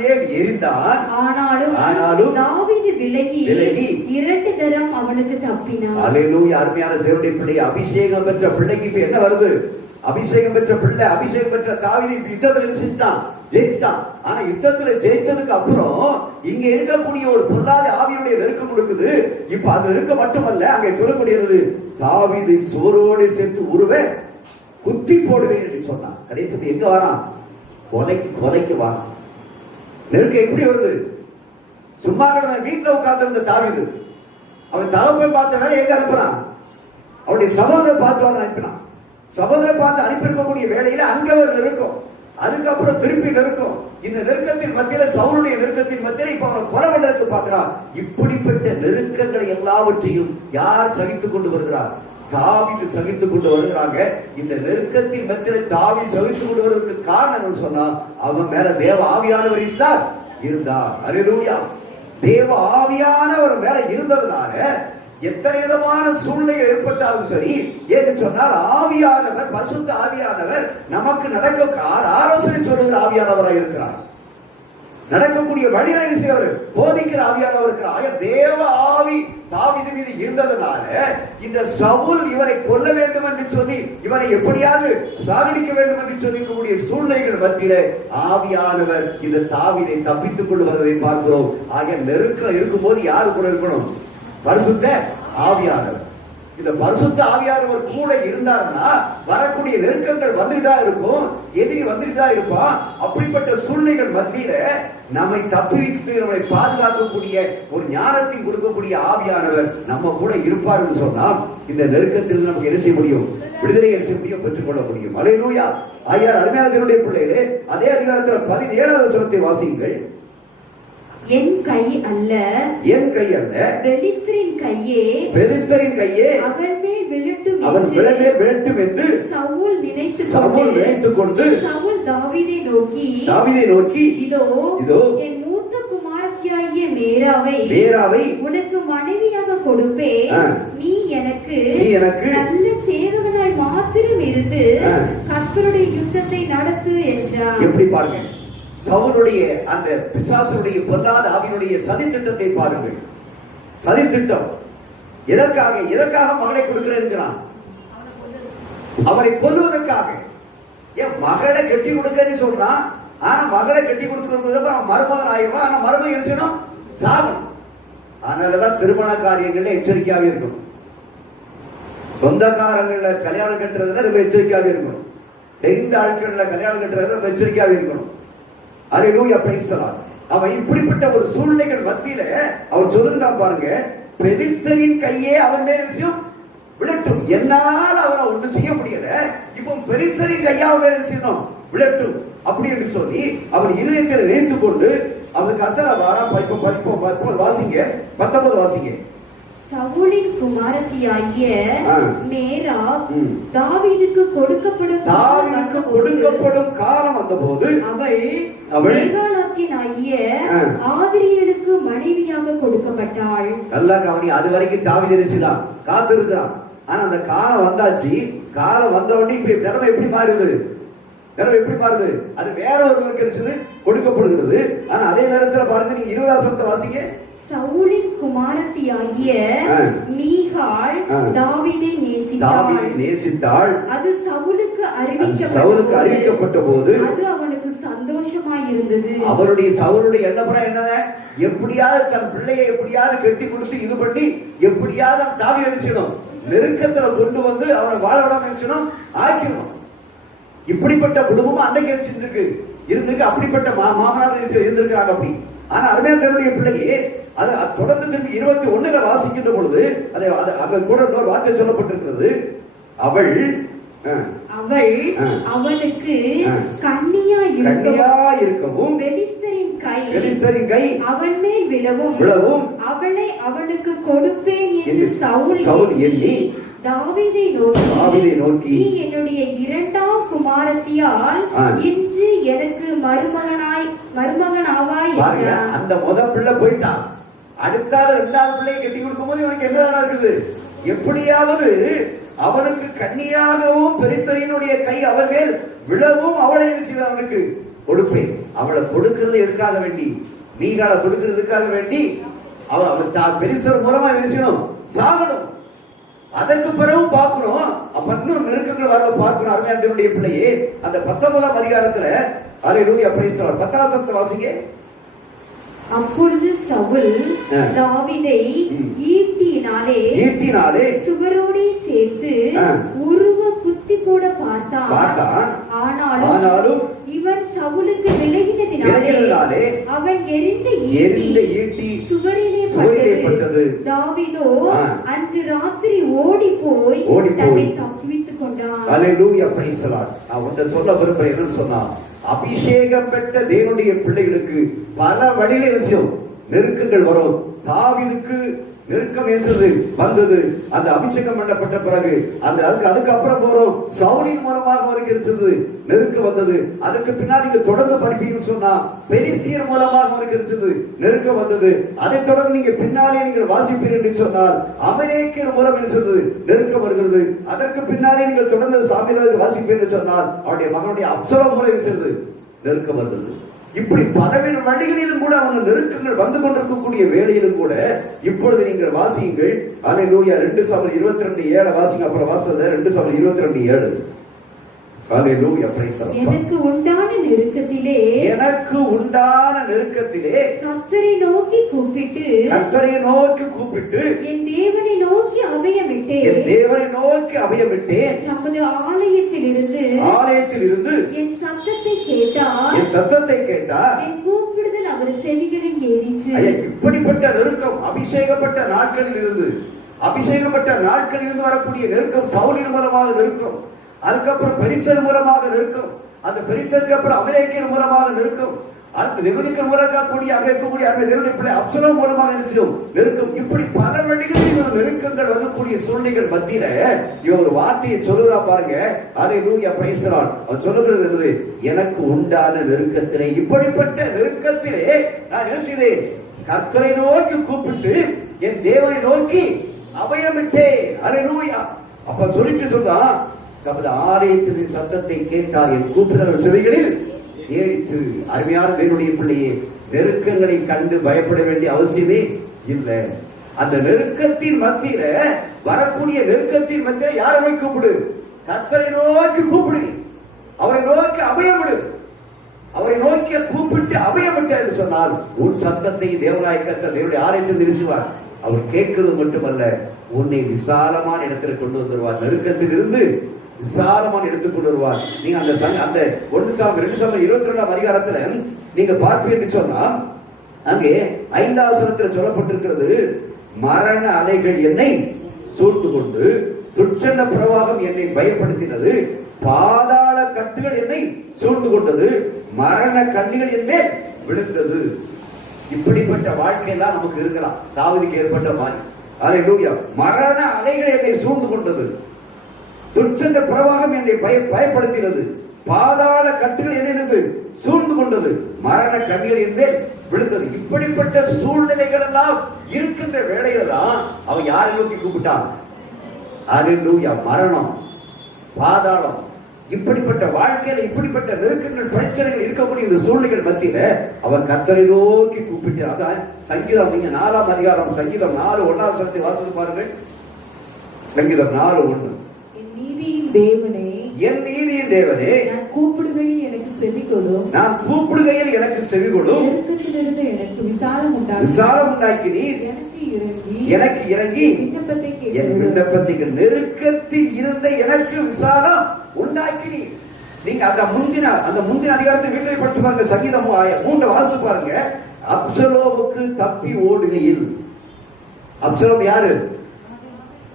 மேல் எறிந்தான். ஆனாலும் தாவீது விலகி 2 தரம் அவனுக்கு தப்பினான். அல்லேலூயா. அருமையான தேவனுடைய பிள்ளை, அபிஷேகம் பெற்ற பிள்ளைக்கு இப்ப என்ன வருது? அபிஷேகம் பெற்ற பிள்ளை, அபிஷேகம் பெற்ற தாவீது யுத்தத்தில் ஜெயிச்சிட்டான். ஆனா யுத்தத்துல ஜெயிச்சதுக்கு அப்புறம் இங்க இருக்கக்கூடிய ஒரு பொல்லாத ஆவியுடைய நெருக்கம் கொடுக்குது. இப்ப அது நெருக்கம் மட்டுமல்ல, அங்கே சொல்லக்கூடியது தாவீதை சுவரோடு சேர்த்து உருவே குத்தி போடுவேன் என்று சொன்னான். கடைசி எங்க வரான்? கொலைக்கு வரான். நெருக்கம் எப்படி வருது? சும்மா கிடந்த வீட்டுல உட்கார்ந்து இருந்த தாவீது அவன் தகப்பன் பார்த்த வேலை எங்க அனுப்புறான்? அவருடைய சகோதரரை பார்த்து அனுப்பினான். சகோதரரை பார்த்து அனுப்பியிருக்கக்கூடிய வேலையில அங்க ஒரு நெருக்கம், அதுக்கப்புறம் திருப்பி நெருக்கம். இந்த நெருக்கத்தின் மத்தியில, சவுலுடைய நெருக்கத்தின் மத்தியில இப்ப அவனை கொலை பண்றதுக்கு பார்க்கிறான். இப்படிப்பட்ட நெருக்கங்களை எல்லாவற்றையும் யார் சகித்துக் கொண்டு வருகிறார்? தாவீது சகித்துக் கொண்டு வருகிறாங்க. இந்த நெருக்கத்தின் மத்தியில தாவீது சகித்துக் கொண்டு வருவதற்கு காரணம் சொன்னா அவன் மேல தேவ ஆவியானவர் இருந்தார். அல்லேலூயா. தேவ ஆவியானவர் மேல இருந்ததுனால எத்தனை விதமான சூழ்நிலை ஏற்பட்டாலும் சரி, என்று சொன்னால் ஆவியானவர், பரிசுத்த ஆவியானவர் நமக்கு நடக்க ஆலோசனை சொல்லுகிற ஆவியானவராக இருக்கிறார். நடக்கக்கூடிய வழிகளை செய்வர் போதிக்கிற ஆவியானவர் இருக்கிறார். தேவ ஆவி தாவீது மீது இருந்ததுனால இந்த சவுல் இவனை கொல்ல வேண்டும் என்று சொல்லி, இவனை எப்படியாவது சாகடிக்க வேண்டும் என்று சொல்லக்கூடிய சூழ்நிலைகள் மத்தியில ஆவியானவர் இந்த தாவீதை தப்பித்துக் கொண்டு வருவதை பார்க்கிறோம். ஆக நெருக்கம் இருக்கும்போது யாரு கூட இருக்கணும்? பரிசுத்த ஆவியானவர். இந்த பரிசுத்த ஆவியானவர் கூட இருந்தாருன்னா வரக்கூடிய நெருக்கங்கள் வந்துதான் இருக்கும், எதிரி வந்துதான் இருப்பான். அப்படிப்பட்ட சூழ்நிலைகள் மத்தியில நம்மை தப்பிவித்து நம்மை பாதுகாக்கக்கூடிய ஒரு ஞானத்தை கொடுக்கக்கூடிய ஆவியானவர் நம்ம கூட இருப்பார் என்று சொன்னால் இந்த நெருக்கத்தில் நமக்கு என்ன செய்ய முடியும்? விடுதலை செய்ய முடியும், பெற்றுக்கொள்ள முடியும். அல்லேலூயா. ஆயிரம் அருமையான தேவனுடைய பிள்ளைகளே, அதே அதிகாரத்தில் 17வது வசனத்தை வாசியுங்கள். என் கை அல்ல பெலிஸ்தரின் கையே அவன் மேல் விழட்டும் என்று சவுல் நினைத்துக் கொண்டு சவுல் தாவீதை நோக்கி இதோ என் மூத்த குமாரத்தியாகிய மேராவை உனக்கு மனைவியாக கொடுப்பேன். நீ எனக்கு நல்ல சேவகனாய் மாத்திரம் இருந்து கர்த்தருடைய யுத்தத்தை நடத்து என்றார். எப்படி பாருங்க, சவுலுடைய அந்த பிசாசுடைய பொல்லாத ஆவியினுடைய சதித்திட்டத்தை பாருங்கள். சதித்திட்டம் எதற்காக மகளை கொடுக்கிறேன்? அவரை கொல்லுவதற்காக. என் மகளை கட்டி கொடுக்கன்னு சொல்றான். ஆனா மகளை கட்டி கொடுக்கிறது அவன் மருமகன் ஆயிடுவான். ஆனா மருமகன் என்ன செய்யணும்? சாகணும். அதனாலதான் திருமண காரியங்கள்ல எச்சரிக்கையாக இருக்கணும். சொந்தக்காரங்கள்ல கல்யாணம் கட்டுறதுல ரொம்ப எச்சரிக்கையாக இருக்கணும். தெரிந்த ஆட்கள்ல கல்யாணம் கட்டுறதுல ரொம்ப எச்சரிக்கையாக இருக்கணும். அல்லேலூயா, பிரைஸ் தி லார்ட். அவன் இப்படிப்பட்ட ஒரு சூழ்நிலைகள் மத்தியில அவன் சொல்லுகிறான் பாருங்க, பெலிஸ்தரின் கையே அவன் மேல் விஷயம் விழட்டும். என்னால் அவனை ஒன்றும் செய்ய முடியல, இப்போ பெலிஸ்தரின் கையா அவன் செய்யணும் விழட்டும் அப்படி என்று சொல்லி அவன் இதயத்தில் நினைத்துக் கொண்டு அவனுக்கு அர்த்தம் வாசிங்க. 19 வாசிங்க. சவுலின் குமாரத்தியாகிய மேராப் தாவீதுக்கு கொடுக்கப்படும் காலம் வந்தபோது அவள் மேகாலாத்தியனாகிய ஆதிரியலுக்கு மனைவியாக கொடுக்கப்பட்டாள். நல்லா கவனி. அது வரைக்கும் தாவீது நினைச்சுதான் காத்திருந்தான். ஆனா அந்த காலம் வந்தாச்சு. காலம் வந்த உடனே இப்ப நிலைமை எப்படி மாறுது? அது வேற ஒருவருக்கு இருந்தது கொடுக்கப்படுகிறது. ஆனா அதே நேரத்தில் பாருங்க, நீங்க 20 வசனத்தை வாசிங்க. சவுலின் குமாரத்தியாகிய மீகாள் தாவீதை நேசித்தாள். அது சவுலுக்கு அறிவிக்கப்பட்ட போது அது அவனுக்கு சந்தோஷமாய் இருந்தது. சவுலுடைய எண்ணம் என்ன? எப்படியாவது தன் பிள்ளையை எப்படியாவது கட்டி கொடுத்து இது பண்ணி எப்படியாவது தாவீதை செய்யணும் நெருக்கத்துல கொண்டு வந்து அவனை வாழ விடாம நினைச்சணும் ஆக்கிடணும். இப்படிப்பட்ட குடும்பமும் அன்னைக்கு இருந்திருக்கு. அப்படிப்பட்ட மாமனார் இருந்திருக்காங்க. அப்படி ஆனா அருமையான தேவனுடைய பிள்ளையே அதை தொடர்ந்து திரும்பி 21 வாசிக்கின்ற பொழுது அதை கூட இன்னொரு வார்த்தை சொல்லப்பட்டிருக்கிறது. அவள் அவனுக்கு கன்னியா இருக்கவும் பெலிஸ்தரின் கை அவன் மேல் விழவும் அவளை அவனுக்கு கொடுப்பேன் என்று சவுல் எண்ணி தாவீதை நோக்கி, நீ என்னுடைய 2ஆம் குமாரத்தியால் இன்று எனக்கு மருமகனாவாய். அந்த முதல் பிள்ளை போயிட்டான். அடுத்தால 2ஆவது பிள்ளையை கட்டி கொடுக்கும் போது இவனுக்கு என்னதான் இருக்குது? எப்படியாவது அவனுக்கு கன்னியாகவும் பெலிஸ்தரினுடைய கை அவர் மேல் விழவும் அவளை அவனுக்கு கொடுப்பேன். அவளை கொடுக்கிறது எதுக்காக வேண்டி? மீகாலை கொடுக்கிறதுக்காக வேண்டி அவன் பெலிஸ்தர் மூலமா நினைச்சணும் சாகணும். அதற்கு பிறகு பார்க்கணும். அப்ப இன்னும் நெருக்கங்கள் வர பார்க்கணும். அருமையானுடைய பிள்ளையே அந்த 19ஆம் அதிகாரத்துல அல்லேலூயா பிரைஸ் தி லார்ட் 10ஆம் வசனத்தை வாசிங்க. அப்பொழுது சவுல் தாவீதை ஈட்டினாலே சுவரோடு சேர்த்து உருவ குத்தி போட பார்த்தான். ஆனாலும் இவன் சவுலுக்கு விலகினதினாலே அவன் எரிந்த ஈட்டி சுவரிலே பட்டது. தாவீதோ அன்று ராத்திரி ஓடி போய் தன்னை தப்புவித்துக் கொண்டான். அல்லேலூயா பிரைஸ் தி லார்ட். அவன் சொல்ல விரும்புற என்ன சொன்னா, அபிஷேகம் பெற்ற தேவனுடைய பிள்ளைகளுக்கு பல வழியில விஷயம் நெருக்கங்கள் வரும். தாவீதுக்கு நெருக்கம் வந்தது அந்த அபிஷேகம் பண்ணப்பட்ட பிறகு. அதுக்கப்புறம் போறோம் சவுலின் மூலமாக அவருக்கு நெருக்கம் வந்தது. அதுக்கு பின்னாடி நீங்க தொடர்ந்து படிப்பீங்கன்னு சொன்னா பெலிஸ்தியர் மூலமாக அவருக்கு நெருக்கம் வந்தது. அதை தொடர்ந்து நீங்க பின்னாலே நீங்கள் வாசிப்பீர்கள் என்று சொன்னால் அமலேக்கியர் மூலம் நெருக்கம் வருகிறது. அதற்கு பின்னாலே நீங்கள் தொடர்ந்து சாமியார் வாசிப்பீர்கள் என்று சொன்னால் அவருடைய மகனுடைய அப்சலோம் மூலம் நெருக்கம் வந்தது. இப்படி பலவித வழிகளிலும் கூட அவங்க நெருக்கங்கள் வந்து கொண்டிருக்கக்கூடிய வேளையிலும் கூட இப்பொழுது நீங்கள் வாசியுங்கள். அல்லேலூயா 2 சாமுவேல் 22:7 வாசிங்க. அப்புறம் வாசித்தது 2 Samuel 22:7. Hallelujah praise the Lord. எனக்கு உண்டான நெருக்கத்திலே கர்த்தரை நோக்கி கூப்பிட்டு என் தேவனை நோக்கி அபயமிட்டேன். நமது ஆலயத்தில் இருந்து என் சத்தத்தை கேட்டார். என் கூப்பிடுதல் அவர் செவிகளில் ஏறிற்று. இப்படிப்பட்ட நெருக்கம் அபிஷேகப்பட்ட நாட்களில் இருந்து வரக்கூடிய நெருக்கம் சவுலின் மூலமாக நெருக்கம். அதுக்கப்புறம் பெலிஸ்தர் மூலமாக நெருக்கம். அந்த பெலிஸ்தருக்கு அப்புறம் அமலேக்கியர் மூலமாக நெருக்கம். அடுத்து ரெபெலிக்கர் மூலமாக அங்க இருக்கக்கூடிய அப்சலோம் மூலமாக நெருக்கம். இப்படி பல வழிகளில் நெருக்கங்கள் வரக்கூடிய சூழ்நிலைகள் மத்தியில இவன் ஒரு வார்த்தையை சொல்லுறா பாருங்க. அல்லேலூயா பிரைஸ் தி லார்ட். அவன் சொல்லுகிறது, எனக்கு உண்டான நெருக்கத்திலே, இப்படிப்பட்ட நெருக்கத்திலே நான் என்ன செய்தேன்? கர்த்தரை நோக்கி கூப்பிட்டு என் தேவனை நோக்கி அபயமிட்டேன். அல்லேலூயா. அப்ப சொல்லிட்டு சொல்றான், தமது ஆலயத்தின் சத்தத்தை கேட்டார், என் கூப்பிடுதல் செவிகளில் ஏறிற்று. அருமையான தேவனுடைய பிள்ளையே, நெருக்கங்களை கண்டு பயப்பட வேண்டிய அவசியமே இல்லை. அந்த நெருக்கத்தின் மத்தியில வரக்கூடிய நெருக்கத்தின் மத்தியில யாரை போய் கூப்பிடு? கர்த்தரை நோக்கி கூப்பிடு. அவரை நோக்கி அபயமிடு. அவரை நோக்கி கூப்பிட்டு அபயமிட்ட என்று சொன்னால் உன் சத்தத்தை தேவனாய் கர்த்தர் தேவனுடைய ஆலயத்தில் நிறுத்துவார். அவர் கேட்கிறது மட்டுமல்ல, உன்னை விசாலமான இடத்திற்கு கொண்டு வந்துருவார். நெருக்கத்தில் இருந்து விசாலமான எடுத்துக்கொண்டு வருவார். நீங்க அந்த 1 சாமுவேல் 2 சாமுவேல் 22ஆம் அதிகாரத்துல நீங்க பார்ப்பீர்கள் சொன்னா அங்கே 5ஆம் வசனத்தில் சொல்லப்பட்டிருக்கிறது, மரண அலைகள் என்னை சூழ்ந்து கொண்டு துர்ச்சன பிரவாகம் என்னை பயப்படுத்தினது, பாதாள கட்டுகள் என்னை சூழ்ந்து கொண்டது, மரண கண்ணிகள் என்னை விழுந்தது. இப்படிப்பட்ட வாழ்க்கையெல்லாம் நமக்கு இருக்கலாம். தாவீதுக்கு ஏற்பட்ட மாதிரி. அல்லேலூயா. மரண அலைகள் என்னை சூழ்ந்து கொண்டது, துர்ச்சன பிரவாகம் என்னை பயப்படுத்தினது, பாதாள கட்டுகள் என்னது சூழ்ந்து கொண்டது, மரண கண்ணிகள் என்னை விழுந்தது. இப்படிப்பட்ட சூழ்நிலைகள் எல்லாம் இருக்கின்ற வேளையில தான் அவன் யாரை நோக்கி கூப்பிட்டான்? அல்லேலூயா. மரணம், பாதாளம், இப்படிப்பட்ட வாழ்க்கையில இப்படிப்பட்ட நெருக்கங்கள் பிரச்சனைகள் இருக்கக்கூடிய இந்த சூழ்நிலைகள் மத்தியில அவர் கர்த்தரை நோக்கி கூப்பிட்டார். அதான் சங்கீதம், நீங்க 4ஆம் அதிகாரம் சங்கீதம் 4:1 வசனத்தை வாசித்து பாருங்கள். சங்கீதம் 4:1. என் நீதியின் தேவனே, என் நீதியின் தேவனே, நான் கூப்பிடுகையில் எனக்கு செவி கொடும். நான் கூப்பிடுகையில் எனக்கு செவி கொடும். நெருக்கத்திலிருந்து எனக்கு விசாலம் உண்டாக்கினீர். எனக்கு இறங்கி விண்ணப்பத்தை என் விண்ணப்பத்தை நெருக்கத்தில் இருந்த எனக்கு விசாலம் உண்டாக்கினீர். நீங்க அந்த முந்தின அதிகாரத்தை வீட்டில் படிச்சு பாருங்க. சங்கீதம் 3 வாசித்து பாருங்க. அப்சலோமுக்கு தப்பி ஓடுகையில், அப்சலோம் யாரு?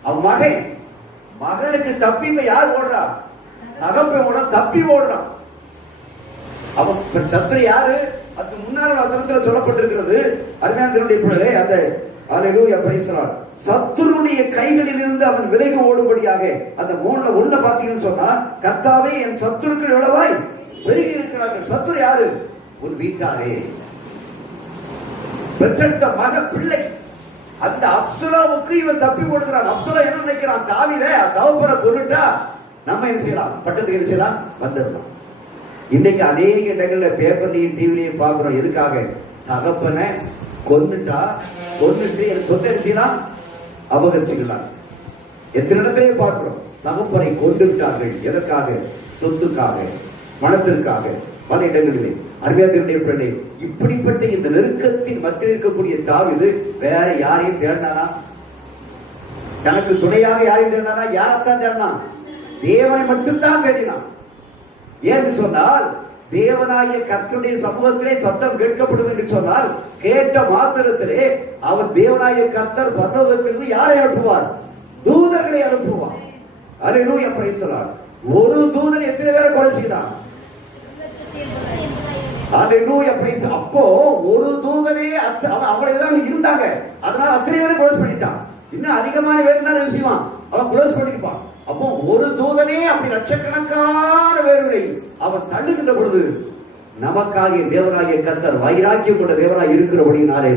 அவன் மகனுக்கு தப்பி யார் ஓடுறா? தகப்பன் ஓடுற, தப்பி ஓடுறான். அவன் சத்துரு யாரு? அதுக்கு முன்னாள் வசனத்துல சொல்லப்பட்டிருக்கிறது. அருமையான தேவனுடைய பிள்ளைகளே, அந்த அல்லேலூயா பிரைஸ் தி லார்ட், சத்துருடைய கைகளில் இருந்து அவன் விலகி ஓடும்படியாக அந்த 3:1 பாத்தீங்கன்னு சொன்னா, கர்த்தாவே என் சத்துருக்கள் எவ்வளவாய் பெருகி இருக்கிறார்கள். சத்துரு யாரு? ஒரு வீட்டாரே, பெற்றெடுத்த மக பிள்ளை. அந்த அப்சலோமுக்கு இவன் தப்பி ஓடுகிறான். அப்சலோம் என்ன நினைக்கிறான்? தாவீதை தகப்பனை கொன்னுட்டா நம்ம என்ன செய்யலாம்? பட்டத்துக்கு என்ன செய்யலாம்? வந்துடலாம். இன்னைக்கு அநேக இடங்கள்ல பேப்பர்லயும் டிவிலையும் பாக்குறோம். எதுக்காக? தகப்பனை கொன்னுட்டு என் சொந்த என்ன செய்யலாம்? அபகரிச்சுக்கலாம். எத்தனை இடத்திலே பார்க்கிறோம். தகப்பனை கொண்டு விட்டார்கள். எதற்காக? சொத்துக்காக, பணத்திற்காக. பல இடங்களிலே அருமையாத்தினுடைய பிள்ளை, இப்படிப்பட்ட இந்த நெருக்கத்தின் மத்தியில் இருக்கக்கூடிய தாவீது வேற யாரையும் தேடினானா? தனக்கு துணையாக யாரையும் தேடினானா? யாரைத்தான் தேடினான்? தேவனை மட்டும்தான் தேடினான். ஏன்னு சொன்னால், தேவனாகிய கர்த்தருடைய சமூகத்திலே சத்தம் கேட்கப்படும் என்று சொன்னால், கேட்ட மாத்திரத்திலே அவன் தேவனாகிய கர்த்தர் பரலோகத்திலிருந்து யாரை அனுப்புவார்? தூதர்களை அனுப்புவார். அல்லேலூயா பிரைஸ் தி லார்ட். ஒரு தூதன் எத்தனை பேரை கொலை செய்தான்? அல்லேலூயா பிரைஸ். அப்போ ஒரு தூதனே அவ்வளவுதான் இருந்தாங்க. அதனால அத்தனை பேரை கொலை பண்ணிட்டான். இன்னும் அதிகமான பேர் இருந்தாலும் விஷயமா அவன் கொலை பண்ணிருப்பான். அப்போ ஒரு தூதனே அப்படி லட்சக்கணக்கான பேர்களை அவன் தள்ளுகின்ற பொழுது, நமக்காகிய தேவனாகிய கர்த்தர் வைராக்கியம் கொண்ட தேவனாய் இருக்கிறபடினாலே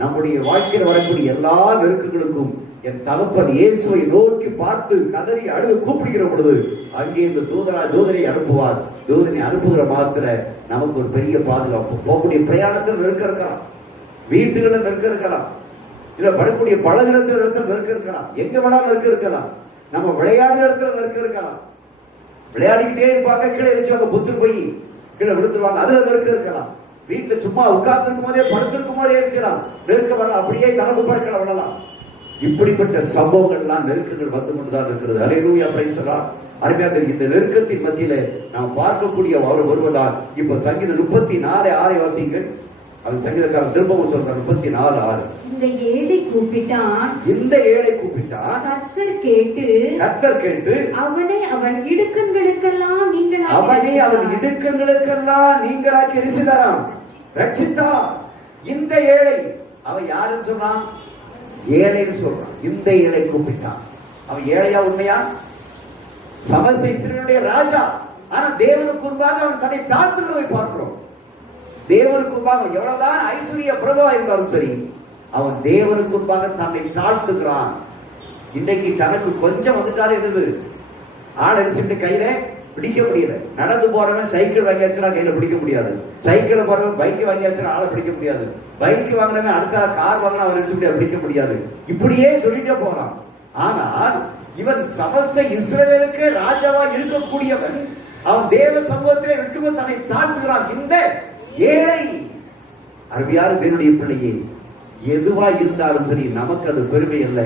நம்முடைய வாழ்க்கையில் வரக்கூடிய எல்லா நெருக்கங்களுக்கும் என் தகப்பன் இயேசுவை நோக்கி பார்த்து கதறி அழுது கூப்பிடுகிற பொழுது அங்கே இந்த தூதனை அனுப்புவார். தூதனை அனுப்புகிற மாத்திர நமக்கு ஒரு பெரிய பாதுகாப்பு. போகக்கூடிய பிரயாணத்தில் நெருக்க இருக்கலாம், வீட்டுகளில் நெருக்க இருக்கலாம், இல்ல வரக்கூடிய பழகினத்தில் நெருக்க இருக்கலாம், எங்க வேணாலும் நெருக்க இருக்கலாம், நம்ம விளையாடுற இடத்துல நெருக்க இருக்கலாம். விளையாடிக்கிட்டே இருப்பாங்க, கீழே எரிச்சுவாங்க, புத்து போய் கீழே விழுந்துருவாங்க, அதுல நெருக்க இருக்கலாம். வீட்டுல சும்மா உட்கார்ந்து இருக்கும் போதே படுத்திருக்கும் போதே எரிச்சலாம், நெருக்க வரலாம், அப்படியே கனவு படுக்கல விடலாம். இப்படிப்பட்ட சம்பவங்கள்லாம் நெருக்கங்கள் வந்து கொண்டுதான் இருக்கிறது. அல்லேலூயா பிரைஸ் தி லார்ட். அருமையாக இந்த நெருக்கத்தின் மத்தியில நாம் பார்க்கக்கூடிய அவர் வருவதால் இப்ப சங்கீதம் 34:6 வாசிங்கள். அவன் சங்கீதக்காரன் திரும்பவும் சொல்றான் 34:6. இந்த ஏழை கூப்பிட்டான், கர்த்தர் கேட்டு அவனை அவன் இடுக்கண்களுக்கெல்லாம் நீங்களாக்கி எரிசிதாராம், ரட்சித்தார். இந்த ஏழை அவன் யாருன்னு சொன்னான்? ஏழைன்னு சொல்றான். இந்த ஏழை கூப்பிட்டான். அவன் ஏழையா உண்மையா? சமஸ்தனுடைய ராஜா. ஆனா தேவனுக்கு முன்பாக அவன் தன்னை தாழ்த்துகிறதை பார்க்கிறோம். தேவனுக்கு முன்பாக எவ்வளவுதான் ஐஸ்வர்ய பிரபவா இருந்தாலும் சரி, அவன் தேவனுக்கு முன்பாக தன்னை தாழ்த்துகிறான். இன்னைக்கு தனக்கு கொஞ்சம் வந்துட்டாலே இருந்தது ஆள் அடிச்சுட்டு கையில பிடிக்க முடியல. நடந்து போறவன் சைக்கிள் வாங்கியாச்சுன்னா கையில பிடிக்க முடியாது. சைக்கிள் போறவன் பைக் வாங்கியாச்சுன்னா ஆளை பிடிக்க முடியாது. பைக் வாங்கினவன் அடுத்த கார் வாங்கினா அவன் அடிச்சுட்டு பிடிக்க முடியாது. இப்படியே சொல்லிட்டே போறான். ஆனால் இவன் சமஸ்த இஸ்ரவேலுக்கு ராஜாவா இருக்கக்கூடியவன். அவன் தேவ சமூகத்திலே விட்டுக்கொண்டு தன்னை தாழ்த்துகிறான். இந்த ஏழை அருமையான தேவனுடைய பிள்ளையே, எதுவா இருந்தாலும் சரி நமக்கு அது பெருமை அல்ல.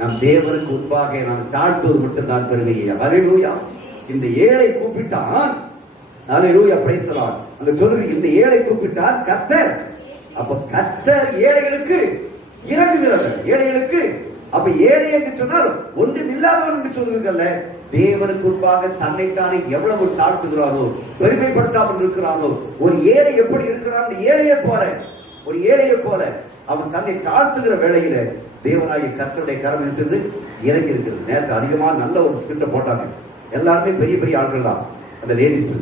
நம் தேவனுக்கு முன்பாக நாம் தாழ்த்துவது மட்டும்தான் பெருமையே. அல்லேலூயா. இந்த ஏழை கூப்பிட்டான். அல்லேலூயா பிரைஸ் தி லார்ட். அந்த சொல்லுங்க, இந்த ஏழை கூப்பிட்டான் கர்த்தர். அப்ப கர்த்தர் ஏழைகளுக்கு இறங்குகிறார். ஏழைகளுக்கு அப்ப ஏழை என்று சொன்னால் ஒன்றும் இல்லாதவன் என்று சொல்லுங்கல்ல, தேவனுக்கு முன்பாக தன்னைத்தானே எவ்வளவு தாழ்த்துகிறானோ, பெருமைப்படுத்தாமல் இருக்கிறானோ, ஒரு ஏழை எப்படி இருக்கிறான்? ஒரு ஏழையை போல அவன் தன்னை தாழ்த்துகிற வேளையில தேவனாகிய கர்த்தருடைய கரம் சென்று இறங்கி இருக்கிறது. நேரத்தை அதிகமா நல்ல ஒரு ஸ்கிரிப்ட போட்டாங்க. எல்லாருமே பெரிய பெரிய ஆட்கள் தான். அந்த லேடிஸ்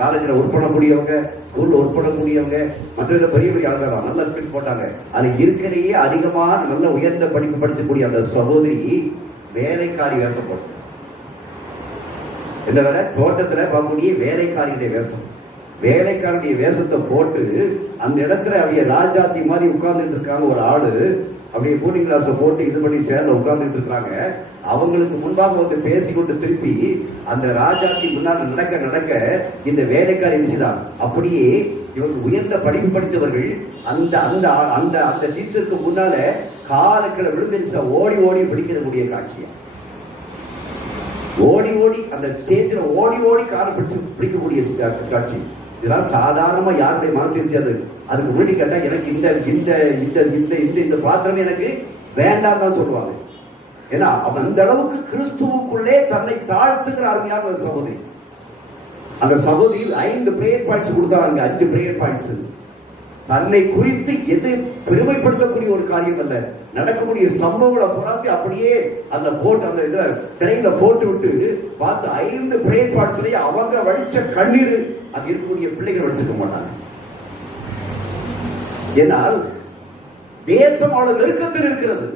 காலேஜில் ஒர்க் பண்ணக்கூடியவங்க, ஸ்கூல்ல ஒர்க் பண்ணக்கூடியவங்க, மற்ற பெரிய பெரிய ஆட்கள் தான். நல்ல ஸ்கிரிப்ட் போட்டாங்க. அது இருக்கிறையே அதிகமான நல்ல உயர்ந்த படிப்பு படிக்கக்கூடிய அந்த சகோதரி வேலைக்காரி வேஷம் போட்டாங்க. இந்த வேலை தோட்டத்துல பார்க்கக்கூடிய வேலைக்காரியுடைய வேஷம், வேலைக்காரனுடைய வேஷத்தை போட்டு அந்த இடத்துல அவங்க ராஜாத்தி மாதிரி உட்கார்ந்துட்டு இருக்காங்க. ஒரு ஆளு அப்படியே கூலிங் கிளாஸ் போட்டு இது பண்ணி சேர்ந்து உட்கார்ந்துட்டு இருக்காங்க. அவங்களுக்கு முன்பாக வந்து பேசிக்கொண்டு திருப்பி அந்த ராஜாக்கு முன்னாடி நடக்க நடக்க இந்த வேலைக்காரி நினைச்சுதான் அப்படியே இவங்க உயர்ந்த படிப்பு படித்தவர்கள் அந்த அந்த அந்த அந்த டீச்சருக்கு முன்னால காலக்களை விழுந்து ஓடி ஓடி பிடிக்கக்கூடிய காட்சியா, ஓடி ஓடி அந்த ஸ்டேஜ்ல ஓடி ஓடி காலை பிடிச்சு பிடிக்கக்கூடிய காட்சி. இதெல்லாம் சாதாரணமா யாருடைய மனசு இருந்துச்சு? அதுக்கு முன்னாடி கேட்டா எனக்கு இந்த இந்த இந்த இந்த இந்த இந்த பாத்திரம் எனக்கு வேண்டாம் தான் சொல்லுவாங்க. ஏன்னா அவன் அந்த அளவுக்கு கிறிஸ்துவுக்குள்ளே தன்னை தாழ்த்துகிற அருமையான சகோதரி. அந்த சகோதரியில் 5 பிரேயர் பாயிண்ட்ஸ் கொடுத்தாங்க. 5 பிரேயர் பாயிண்ட்ஸ். தன்னை குறித்து எது பெருமைப்படுத்தக்கூடிய ஒரு காரியம் அல்ல, நடக்கக்கூடிய சம்பவங்களை புறாத்தி அப்படியே அந்த போட்டு அந்த இதுல திரையில போட்டு விட்டு பார்த்து 5 பிரேயர் பாயிண்ட்ஸ்லயே அவங்க வடிச்ச கண்ணீர் அது இருக்கக்கூடிய பிள்ளைகள் வடிச்சிருக்க மாட்டாங்க. ஏனால் தேசம் அவ்வளவு நெருக்கத்தில் இருக்கிறது,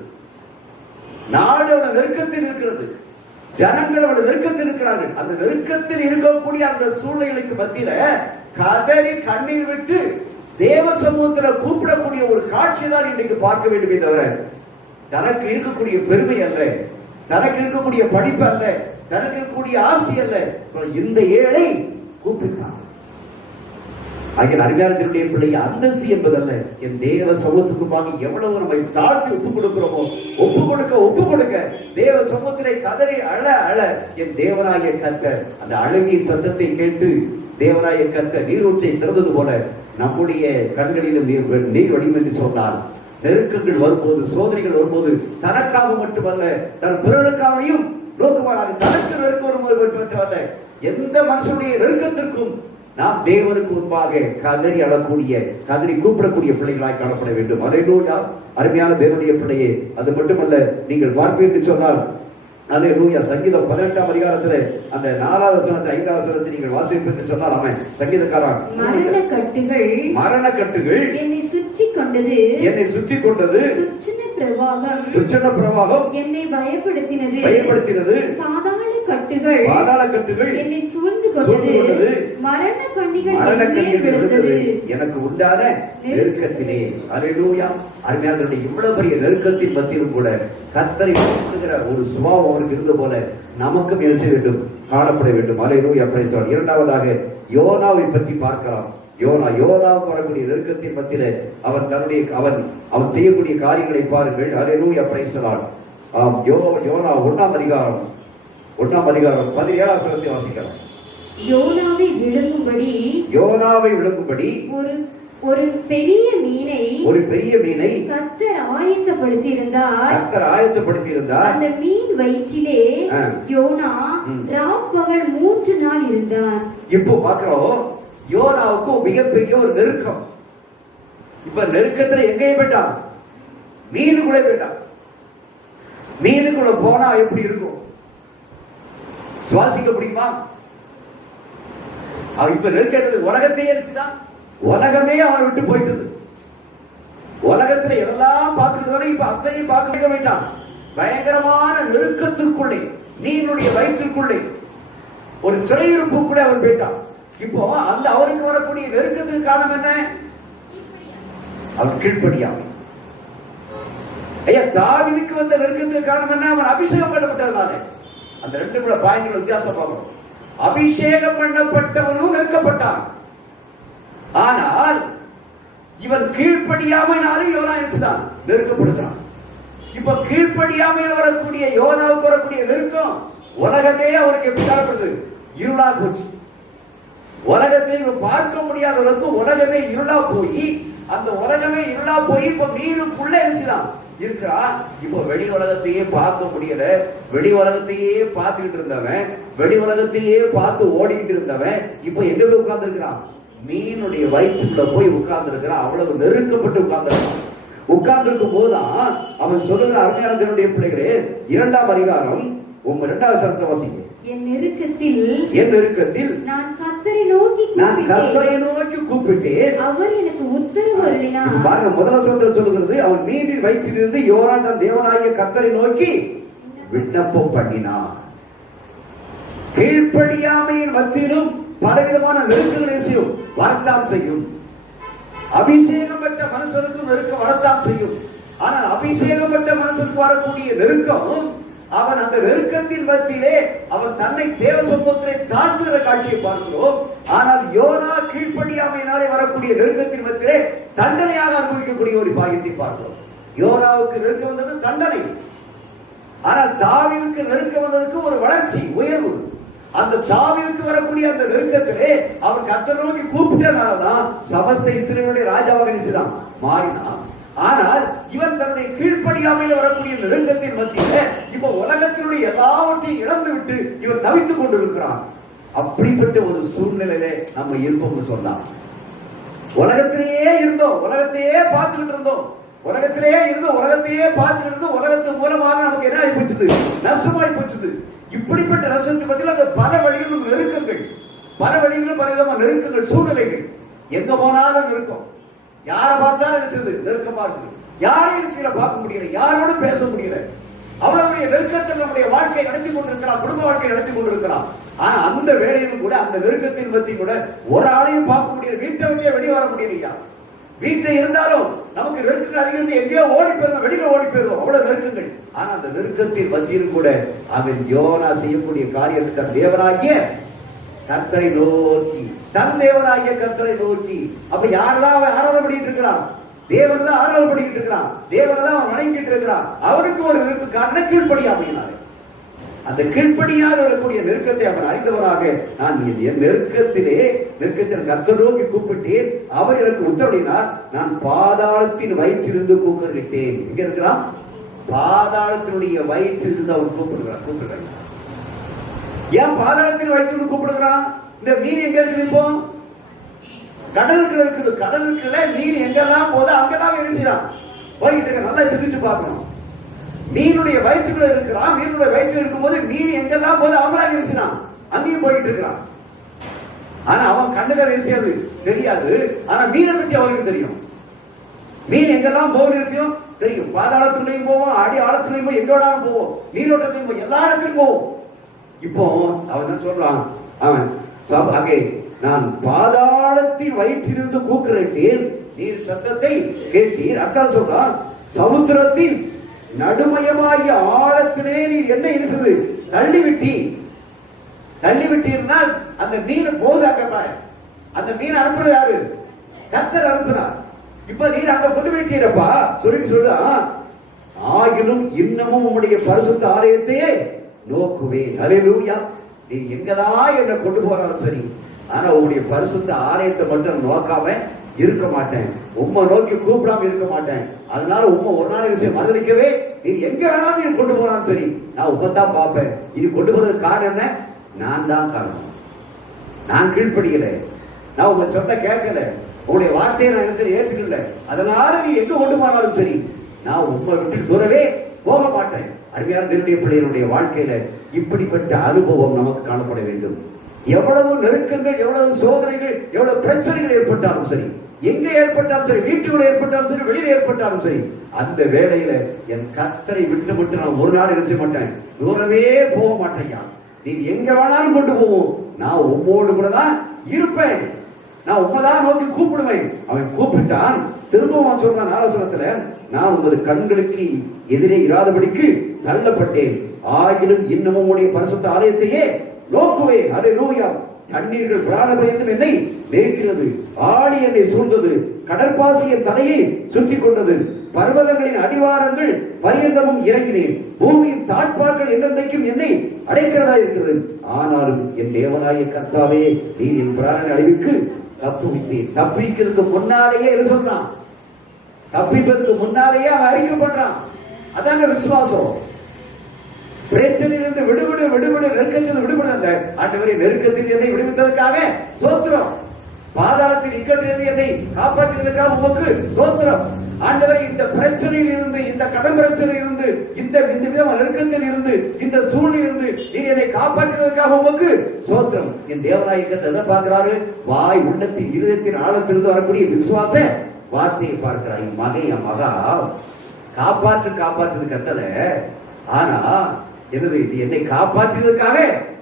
நாடு அவ்வளவு நெருக்கத்தில் இருக்கிறது, ஜனங்கள் அவ்வளவு நெருக்கத்தில் இருக்கிறார்கள். அந்த நெருக்கத்தில் இருக்கக்கூடிய அந்த சூழ்நிலைக்கு மத்தியில கதறி கண்ணீர் விட்டு தேவ சமூகத்தில் கூப்பிடக்கூடிய ஒரு காட்சி தான் இன்றைக்கு பார்க்க வேண்டுமே தவிர தனக்கு இருக்கக்கூடிய பெருமை அல்ல, தனக்கு இருக்கக்கூடிய படிப்பு அல்ல, தனக்கு இருக்கக்கூடிய ஆசை அல்ல. இந்த ஏழை கூப்பிட்டான். அருமையானவருடைய பிள்ளை அந்தஸ்து என்பதல்ல, என் தேவ சமூகத்துக்குமாக எவ்வளவு நம்மை தாழ்த்தி ஒப்புக் கொடுக்கிறோமோ ஒப்பு கொடுக்க தேவ சமூகத்திலே கதறி அழ அழ என் தேவனாய கர்த்தர் அந்த அழகின் சத்தத்தை கேட்டு தேவனாய கர்த்தர் நீரூற்றை திறந்தது போல நம்முடைய கண்களிலும் நீர் வடியும் என்று சொன்னார். நெருக்கங்கள் வரும்போது, சோதனைகள் வரும்போது தனக்காக மட்டுமல்ல தன் பிறருக்காகவும் நோக்குவாராக. தனக்கு நெருக்கம் வரும்போது மட்டுமல்ல, எந்த மனுஷனுடைய நெருக்கத்திற்கும் நாம் தேவனுக்கு முன்பாக கதறி அழக்கூடிய கதறி கூப்பிடக்கூடிய பிள்ளைகளாய் காணப்பட வேண்டும். அல்லேலூயா. அருமையான தேவனுடைய பிள்ளையே, அது மட்டுமல்ல, நீங்கள் பார்ப்பீர்கள் சொன்னால் அல்லேலூயா சங்கீதம் 18ஆம் அதிகாரத்துல அந்த 4வது வசனத்தை 5வது வசனத்தை நீங்கள் வாசிப்பீர்கள் சொன்னால் அவன் சங்கீதக்காரன் மரண கட்டுகள் என்னை சுற்றி கொண்டது துச்சன பிரவாகம் என்னை பயப்படுத்தினது பாதாள கட்டுகள் என்னை சூழ்ந்து கொண்டது மரண கண்ணிகள் எனக்கு உண்டான நெருக்கத்திலே. அல்லேலூயா. அருமையான இவ்வளவு பெரிய நெருக்கத்தின் மத்தியிலும் கூட கர்த்தரை ஒரு சுபாவம் அவருக்கு இருந்த போல நமக்கும் என்ன செய்ய வேண்டும்? காணப்பட வேண்டும். அல்லேலூயா. Praise the Lord. இரண்டாவதாக யோனாவை பற்றி பார்க்கலாம். யோனாவுக்கு வரக்கூடிய நெருக்கத்தின் மத்தியில அவன் செய்யக்கூடிய காரியங்களை பாருங்கள். அல்லேலூயா. Praise the Lord. யோனா 1ஆம் அதிகாரம் 17ஆம் வசனத்தை வாசிக்கலாம். யோனாவை விழுங்கும்படி ஒரு பெரிய மீனை கர்த்தர் ஆயத்தப்படுத்தியிருந்தார். அந்த மீன் வயிற்றிலே யோனா ராப்பகல் 3 நாள் இருந்தார். இப்போ பார்க்கிறோம், யோனாவுக்கு மிகப்பெரிய ஒரு நெருக்கம். இப்ப நெருக்கத்துல எங்கேயும் போயிட்டான், மீனுக்குள்ள போயிட்டான். மீனுக்குள்ள போனா எப்படி இருக்கும்? சுவாசிக்க முடியுமா? அவன் இப்ப நெருக்கிறது உலகத்தையே தான். உலகமே அவனை விட்டு போயிட்டது. உலகத்துல எல்லாம் பார்த்துட்டு இப்ப அத்தனையும் பார்க்க வேண்டாம். பயங்கரமான நெருக்கத்திற்குள்ளே, மீனுடைய வயிற்றுக்குள்ளே, ஒரு சிறையிருப்புக்குள்ளே அவன் போயிட்டான். இப்போ அந்த அவருக்கு வரக்கூடிய நெருக்கத்துக்கு காரணம் என்ன? அவன் கீழ்ப்படியாமை. ஐயா, தாவீதுக்கு வந்த நெருக்கத்துக்கு காரணம் என்ன? அவன் அபிஷேகம் பண்ணப்பட்டதுனால. அந்த 2 பாயிண்ட் வித்தியாசம் பார்க்கணும். அபிஷேகம் பண்ணப்பட்டவனும் நெருக்கப்பட்டான். ஆனால் இவன் கீழ்ப்படியாமையினாலும் யோனா தான் நெருக்கப்படுகிறான். இப்ப கீழ்ப்படியாமையில் வரக்கூடிய யோனாவுக்கு வரக்கூடிய நெருக்கம் உலகமே அவருக்கு எப்படி காணப்படுது? இருளா போச்சு. உலகத்தை பார்க்க முடியாத அளவுக்கு உலகமே இருளா போய், அந்த உலகமே இருளா போய் இப்ப மீனுக்குள்ள இருக்கிறான். இப்ப வெளி உலகத்தையே பார்க்க முடியல. வெளி உலகத்தையே பார்த்துக்கிட்டு இருந்தவன், வெளி உலகத்தையே பார்த்து ஓடிக்கிட்டு இருந்தவன் இப்ப எங்க போய் உட்கார்ந்து இருக்கிறான்? மீனுடைய வயிற்றுக்குள்ள போய் உட்கார்ந்து இருக்கிறான். அவ்வளவு நெருக்கப்பட்டு உட்கார்ந்து இருக்கும் போதுதான் அவன் சொல்லுகிற அருமையான தேவனுடைய பிள்ளைகளே, 2ஆம் அதிகாரம் 2வது வசனத்தை வாசிங்க. என் நெருக்கத்தில் நான் கர்த்தரை நோக்கி கூப்பிட்டேன், அவர் எனக்கு உத்தரவு அருளினார். பாருங்க, முதல் வசனத்தில் சொல்லுகிறது, அவன் மீனின் வயிற்றிலிருந்து யோனா தன் தேவனாகிய கர்த்தரை நோக்கி விண்ணப்பம் பண்ணினான். கீழ்ப்படியாமையின் மத்தியிலும் பலவிதமான நெருக்கங்களை செய்யும், வரத்தான் செய்யும். அபிஷேகம் பெற்ற மனுஷனுக்கும் நெருக்கம் வரத்தான் செய்யும். ஆனால் அபிஷேகப்பட்ட மனுஷனுக்கு வரக்கூடிய நெருக்கம், அவன் அந்த நெருக்கத்தின் மத்தியிலே அவன் தன்னை தேவ சமூகத்திலே தாழ்த்துகிற காட்சியை பார்க்கிறோம். ஆனால் யோனா கீழ்ப்படியாமையினாலே வரக்கூடிய நெருக்கத்தின் மத்தியிலே தண்டனையாக அனுபவிக்கக்கூடிய ஒரு பாக்கியத்தை பார்க்கிறோம். யோனாவுக்கு நெருக்கம் வந்தது தண்டனை, ஆனால் தாவீதுக்கு நெருக்கம் வந்ததுக்கு ஒரு வளர்ச்சி, உயர்வு. அந்த தாவீதுக்கு வரக்கூடிய அந்த நெருக்கத்திலே அவன் கர்த்தரை நோக்கி கூப்பிட்டனால்தான் சமஸ்த இஸ்ரவேலுடைய ராஜாவாக நினைச்சுதான் மாறினான். ஆனால் இவன் தன்னை கீழ்ப்படியாமையில் வரக்கூடிய நெருக்கத்தின் மத்தியில இப்ப உலகத்தினுடைய எல்லாவற்றையும் இழந்து விட்டு இவன் தவித்துக் கொண்டிருக்கிறான். அப்படிப்பட்ட ஒரு சூழ்நிலையில நம்ம இருப்போம்னு சொல்லலாம். உலகத்திலேயே இருந்தோம், உலகத்தையே பார்த்துக்கிட்டு இருந்தோம், உலகத்திலேயே இருந்தோம், உலகத்தையே பார்த்துக்கிட்டு இருந்தோம். உலகத்து மூலமாக நமக்கு என்ன ஆகி போச்சுது? நஷ்டமாய் போச்சுது. இப்படிப்பட்ட நஷ்டத்துக்கு பதில் அந்த பல வழிகளும் நெருக்கங்கள், பல வழிகளும் பல விதமான நெருக்கங்கள், சூழ்நிலைகள். எங்க போனாலும் நெருக்கம், யாரை பார்த்தாலும் என்ன செய்யுது? நெருக்கமா இருக்கு. யாரையும் சில பார்க்க முடியல, யாரோட பேச முடியல. அவ்வளவு நெருக்கத்தில் நம்முடைய வாழ்க்கை நடத்தி கொண்டிருக்கிறான், குடும்ப வாழ்க்கை நடத்தி கொண்டிருக்கிறான். ஆனா அந்த வேலையிலும் கூட, அந்த நெருக்கத்தின் பத்தி கூட ஒரு ஆளையும் பார்க்க முடியல. வீட்டை விட்டே வெளியே வர முடியலையா? வீட்டை இருந்தாலும் நமக்கு நெருக்கங்கள் அதிகம், எங்கேயோ ஓடி போயிருந்தோம், வெளியில ஓடி போயிருந்தோம், அவ்வளவு நெருக்கங்கள். ஆனா அந்த நெருக்கத்தின் மத்தியிலும் கூட அவன் யோனா செய்யக்கூடிய காரியத்தை தேவனாகிய கர்த்தரை நோக்கி, தன் தேவனாகிய கர்த்தரை நோக்கி. அப்ப யாரெல்லாம் அவன் ஆராதனை பண்ணிட்டு இருக்கிறான்? தேவனை தான் ஆராதனை பண்ணிட்டு இருக்கிறான், தேவனை தான் அவன் வணங்கிட்டு இருக்கிறான். அவனுக்கு ஒரு காரணம் கீழ்ப்படியாமையினாலே. அந்த கீழ்ப்படியாக வரக்கூடிய நெருக்கத்தை அவன் அறிந்தவராக, நான் என் நெருக்கத்தில் கர்த்தரை நோக்கி கூப்பிட்டேன், அவர் எனக்கு உத்தரவினார், நான் பாதாளத்தின் வயிற்றிலிருந்து கூப்பிட்டேன். இங்க இருக்கிறான், பாதாளத்தினுடைய வயிற்றிலிருந்து அவன் கூப்பிடுகிறான். ஏன் பாதாளத்தின் வயிற்றிலிருந்து கூப்பிடுகிறான்? இந்த மீன் எங்க இருக்குது? இப்போ கடலுக்குள்ள இருக்குது. கடலுக்குள்ள மீன் எங்கெல்லாம் போதோ அங்கெல்லாம் இருக்கிறான், போயிட்டு இருக்க. நல்லா சிந்திச்சு பார்க்கணும். மீனுடைய வயிற்றுக்குள்ள இருக்கிறான், மீனுடைய வயிற்றில் இருக்கும் போது மீன் எங்கெல்லாம் போது அவங்களாக இருக்கிறான், அங்கேயும் போயிட்டு இருக்கிறான். ஆனா அவன் கண்ணுகள் இருக்கிறது தெரியாது, ஆனா மீனை பற்றி அவனுக்கு தெரியும். மீன் எங்கெல்லாம் போகும் விஷயம் தெரியும். பாதாளத்துலையும் போவோம், அடி ஆழத்துலையும் போவோம், எங்க வேணாலும் போவோம், நீரோட்டத்திலையும் போவோம், எல்லா இடத்துலையும் போவோம். இப்போ அவன் சொல்றான், அவன் நான் பாதாளத்தின் வயிற்றிலிருந்து கூக்குரட்டேன், நீர் சத்தத்தை கேட்டீர். அர்த்தம் சொல்றான், சமுத்திரத்தின் நடுமயமாகிய ஆழத்திலே நீர் என்ன இருக்குது? தள்ளிவிட்டீர்னால் அந்த மீன் போதாக்க. அந்த மீன் அனுப்புறது யாரு? கர்த்தர் அனுப்புனார். இப்ப நீர் அங்க கொண்டு விட்டீரப்பா சொல்லிட்டு சொல்றான், ஆகிலும் இன்னமும் உம்முடைய பரிசுத்த ஆலயத்தையே நோக்குவேன். அல்லேலூயா. நீ எங்கதான் என்ன கொண்டு போனாலும் சரி, ஆனா உங்களுடைய பரிசுத்த ஆலயத்தை மட்டும் நோக்காம இருக்க மாட்டேன், உம்மை நோக்கி கூப்பிடாம இருக்க மாட்டேன். அதனால உம்மை ஒரு நாள் விஷயம் மதிக்கவே, நீ எங்க வேணாலும் நீ கொண்டு போனாலும் சரி, நான் உப்பத்தான் பார்ப்பேன். இது கொண்டு போறதுக்கு காரணம் என்ன? நான் தான் காரணம். நான் கீழ்ப்படியல, நான் உங்க சொந்த கேட்கல, உங்களுடைய வார்த்தையை நான் என்ன ஏற்றுக்கல. அதனால நீ எங்க கொண்டு போனாலும் சரி, நான் உம்மை விட்டு தூரவே போக மாட்டேன். அருமையான தேவனுடைய பிள்ளைகளுடைய வாழ்க்கையில இப்படிப்பட்ட அனுபவம் நமக்கு காணப்பட வேண்டும். எவ்வளவு நெருக்கங்கள், எவ்வளவு சோதனைகள், எவ்வளவு பிரச்சனைகள் ஏற்பட்டாலும் சரி, எங்க ஏற்பட்டாலும் சரி, வீட்டுக்குள்ள ஏற்பட்டாலும் சரி, வெளியில ஏற்பட்டாலும் சரி, அந்த வேளையில என் கர்த்தரை விட்டு நான் ஒரு நாள் என்ன செய்ய மாட்டேன், தூரமே போக மாட்டேன். நீ எங்க வேணாலும் கொண்டு போவோம், நான் உம்மோடு கூட தான் இருப்பேன், நான் உண்மைதான் நோக்கி கூப்பிடுவேன். அவன் கூப்பிட்டான். திரும்பவும் சொல்றான் ஆலோசனத்துல, நான் உமது கண்களுக்கு எதிரே இராதபடிக்கு தள்ளப்பட்டேன், ஆகிலும் இன்னமும் உடைய பரிசுத்த ஆலயத்தையே நோக்குவேன். அல்லேலூயா. தண்ணீர்கள் புராணபரியந்தம் என்னை நெருக்கிறது, ஆடி என்னை சூழ்ந்தது, கடற்பாசி என் தலையை சுற்றி கொண்டது, பர்வதங்களின் அடிவாரங்கள் பரியந்தமும் இறங்கினேன், பூமியின் தாழ்பார்கள் என்றைக்கும் என்னை அடைக்கிறதா இருக்கிறது. ஆனாலும் என் தேவனாய கர்த்தாவே, நீர் என் பிராண அழிவுக்கு தப்புவித்தேன். தப்பிக்கிறதுக்கு முன்னாலேயே என்ன சொன்னான்? தப்பிப்பதற்கு முன்னாலேயே அவன் அறிக்கை பண்றான். அதாங்க விசுவாசம். பிரச்சனையிலிருந்து விடுபடு, நெருக்கத்தில் விடுபடு. அந்த ஆண்டவரே, நெருக்கத்தில் என்னை விடுவித்ததற்காக சோத்திரம், பாதாளத்தில் இக்கட்டிலிருந்து என்னை காப்பாற்றினதற்காக உமக்கு சோத்திரம். ஆண்டவரே, இந்த பிரச்சனையில் இருந்து, இந்த கடன் பிரச்சனையில் இருந்து, இந்த நெருக்கத்தில் இருந்து, இந்த சூழ்நிலை இருந்து நீர் என்னை காப்பாற்றினதற்காக உமக்கு சோத்திரம். என் தேவநாயகத்தை எதை பார்க்கிறாரு? வாய் உள்ளத்தின் இருதயத்தின் ஆழத்திலிருந்து வரக்கூடிய விசுவாச வார்த்தையை பார்க்கிறார். என் மகன், என் மகா காப்பாற்று கத்தல, ஆனா என்னது, என்னை காப்பாற்றினதுக்காக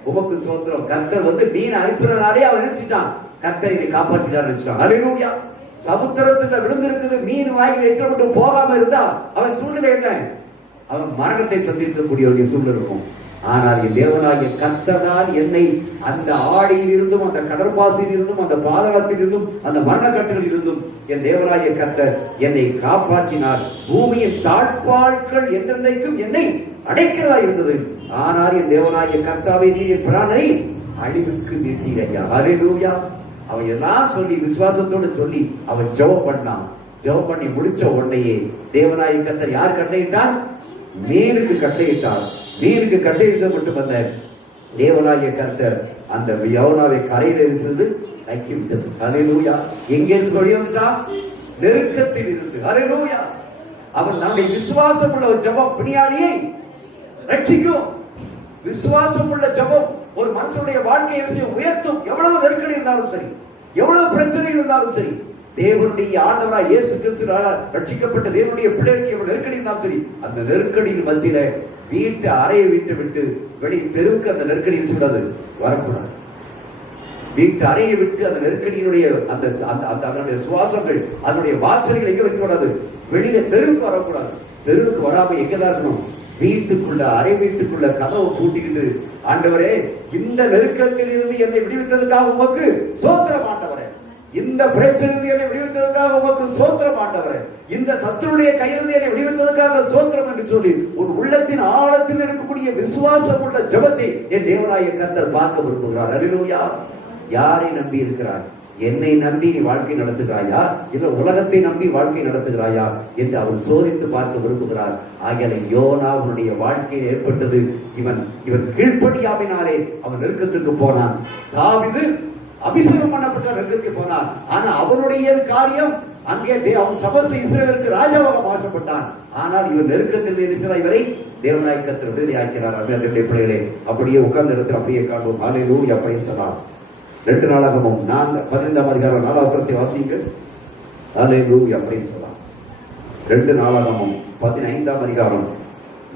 உமக்கு சோத்திரம். கர்த்தர் மீன் அனுப்பினாலே அவன் நினைச்சிட்டான், கர்த்தர் என்னை காப்பாற்றினார் நினைச்சான். அல்லேலூயா. சமுத்திரத்துல விழுந்திருக்குது, மீன் வாயில் எட்டப்பட்டு போகாம இருந்தா அவன் சூழ்நிலை என்ன? அவன் மரணத்தை சந்திக்கக்கூடிய ஒரு சூழ்நிலை இருக்கும். ஆனால் என் தேவனாகிய கர்த்தர் என்னை அந்த ஆடியில் இருந்தும், அந்த கடற்பாசியில் இருந்தும், அந்த பாதாளத்தில் இருந்தும், அந்த மரணக்கட்டில் இருந்தும் என் தேவனாகிய கர்த்தர் என்னை காப்பாற்றினார். பூமியின் தாழ்பாள்கள் என்றென்றைக்கும் என்னை அடைக்கிறதா இருந்தது. ஆனால் என் தேவனாகிய கர்த்தாவை நீ என் பிராணனை அழிவுக்கு நீட்டீரையா. ஹல்லேலூயா. அவன் எல்லாம் சொல்லி விசுவாசத்தோடு சொல்லி அவன் ஜெபம் பண்ணான். ஜெபம் பண்ணி முடிச்ச உடனேயே தேவனாகிய கர்த்தர் யார் கட்டளையிட்டார்? மீனுக்கு கட்டளையிட்டார். மீனுக்கு கட்டளையிட்ட மட்டுமல்ல, தேவனாகிய கர்த்தர் அந்த யோனாவை கரையில் இருந்து நக்கிவிட்டது. ஹல்லேலூயா. எங்கிருந்து வெளிவந்தான்? நெருக்கத்தில் இருந்து. ஹல்லேலூயா. அவன் நம்முடைய விசுவாசம் உள்ள ஒரு ஜெபம் பிணியாளியை ரட்சிக்கும். விசுவாசம் உள்ள ஜெபம் ஒரு மனுஷனுடைய வாழ்க்கையை உயர்த்தும். எவ்வளவு நெருக்கடி இருந்தாலும் சரி, எவ்வளவு பிரச்சனை இருந்தாலும் சரி, தேவனுடைய ஆண்டவராய் இயேசு கிறிஸ்துவால் ரட்சிக்கப்பட்ட தேவனுடைய பிள்ளைகளுக்கு எவ்வளவு நெருக்கடி இருந்தாலும் சரி, அந்த நெருக்கடியின் மத்தியில வீட்டு அறையை விட்டு வெளி தெருவுக்கு அந்த நெருக்கடியில் சொல்றது வரக்கூடாது. வீட்டு அறையை விட்டு அந்த நெருக்கடியினுடைய அந்த சுவாசங்கள், அதனுடைய வாசல்கள் எங்க வைக்கக்கூடாது? வெளியில தெருவுக்கு வரக்கூடாது. தெருவுக்கு வராம எங்கதான் இருக்கணும்? வீட்டுக்குள்ள, அறை வீட்டுக்குள்ள கதவை பூட்டிக்கிட்டு, ஆண்டவரே இந்த நெருக்கத்தில் இருந்து என்னை விடுவித்ததுக்காக உமக்கு சோத்திரம் ஆண்டவரே, இந்த பிரச்சனையிலிருந்து என்னை விடுவித்ததுக்காக உமக்கு சோத்திரம் ஆண்டவரே, இந்த சத்துருடைய கையிலிருந்து என்னை விடுவித்ததுக்காக சோத்திரம் என்று சொல்லி ஒரு உள்ளத்தின் ஆழத்தில் இருக்கக்கூடிய விசுவாசம் உள்ள ஜெபத்தை என் தேவனாகிய கர்த்தர் பார்க்க விரும்புகிறார். ஹல்லேலூயா. யாரை நம்பி இருக்கிறார்? என்னை நம்பி நீ வாழ்க்கை நடத்துகிறாயா, இல்ல உலகத்தை நம்பி வாழ்க்கை நடத்துகிறாயா என்று அவர் சோதித்து பார்க்க விரும்புகிறார். ஆகிய யோனாவுடைய வாழ்க்கையில் ஏற்பட்டது இவன் கீழ்ப்படியாமையினாலே அவன் நெருக்கத்திற்கு போனான். தாவீது அபிஷேகம் பண்ணப்பட்ட நெருக்கத்துக்கு போனான். ஆனா அவனுடைய காரியம் அங்கே அவன் சமஸ்த இஸ்ரவேலுக்கு ராஜாவாக மாற்றப்பட்டான். ஆனால் இவர் நெருக்கத்தில் இருக்கிற இவரை தேவனாகிய கர்த்தர் விடுதலை ஆக்கிறார். பிள்ளைகளே, அப்படியே உட்கார்ந்த இடத்தில் அப்படியே காண்போம். ஹல்லேலூயா. Praise the Lord. 2 நாளாகமம் 15ஆம் அதிகாரம் 4ஆம் வசனத்தை வாசியுங்கள். ஹல்லேலூயா. Praise the Lord. 2 நாளாகமம் 15ஆம் அதிகாரம்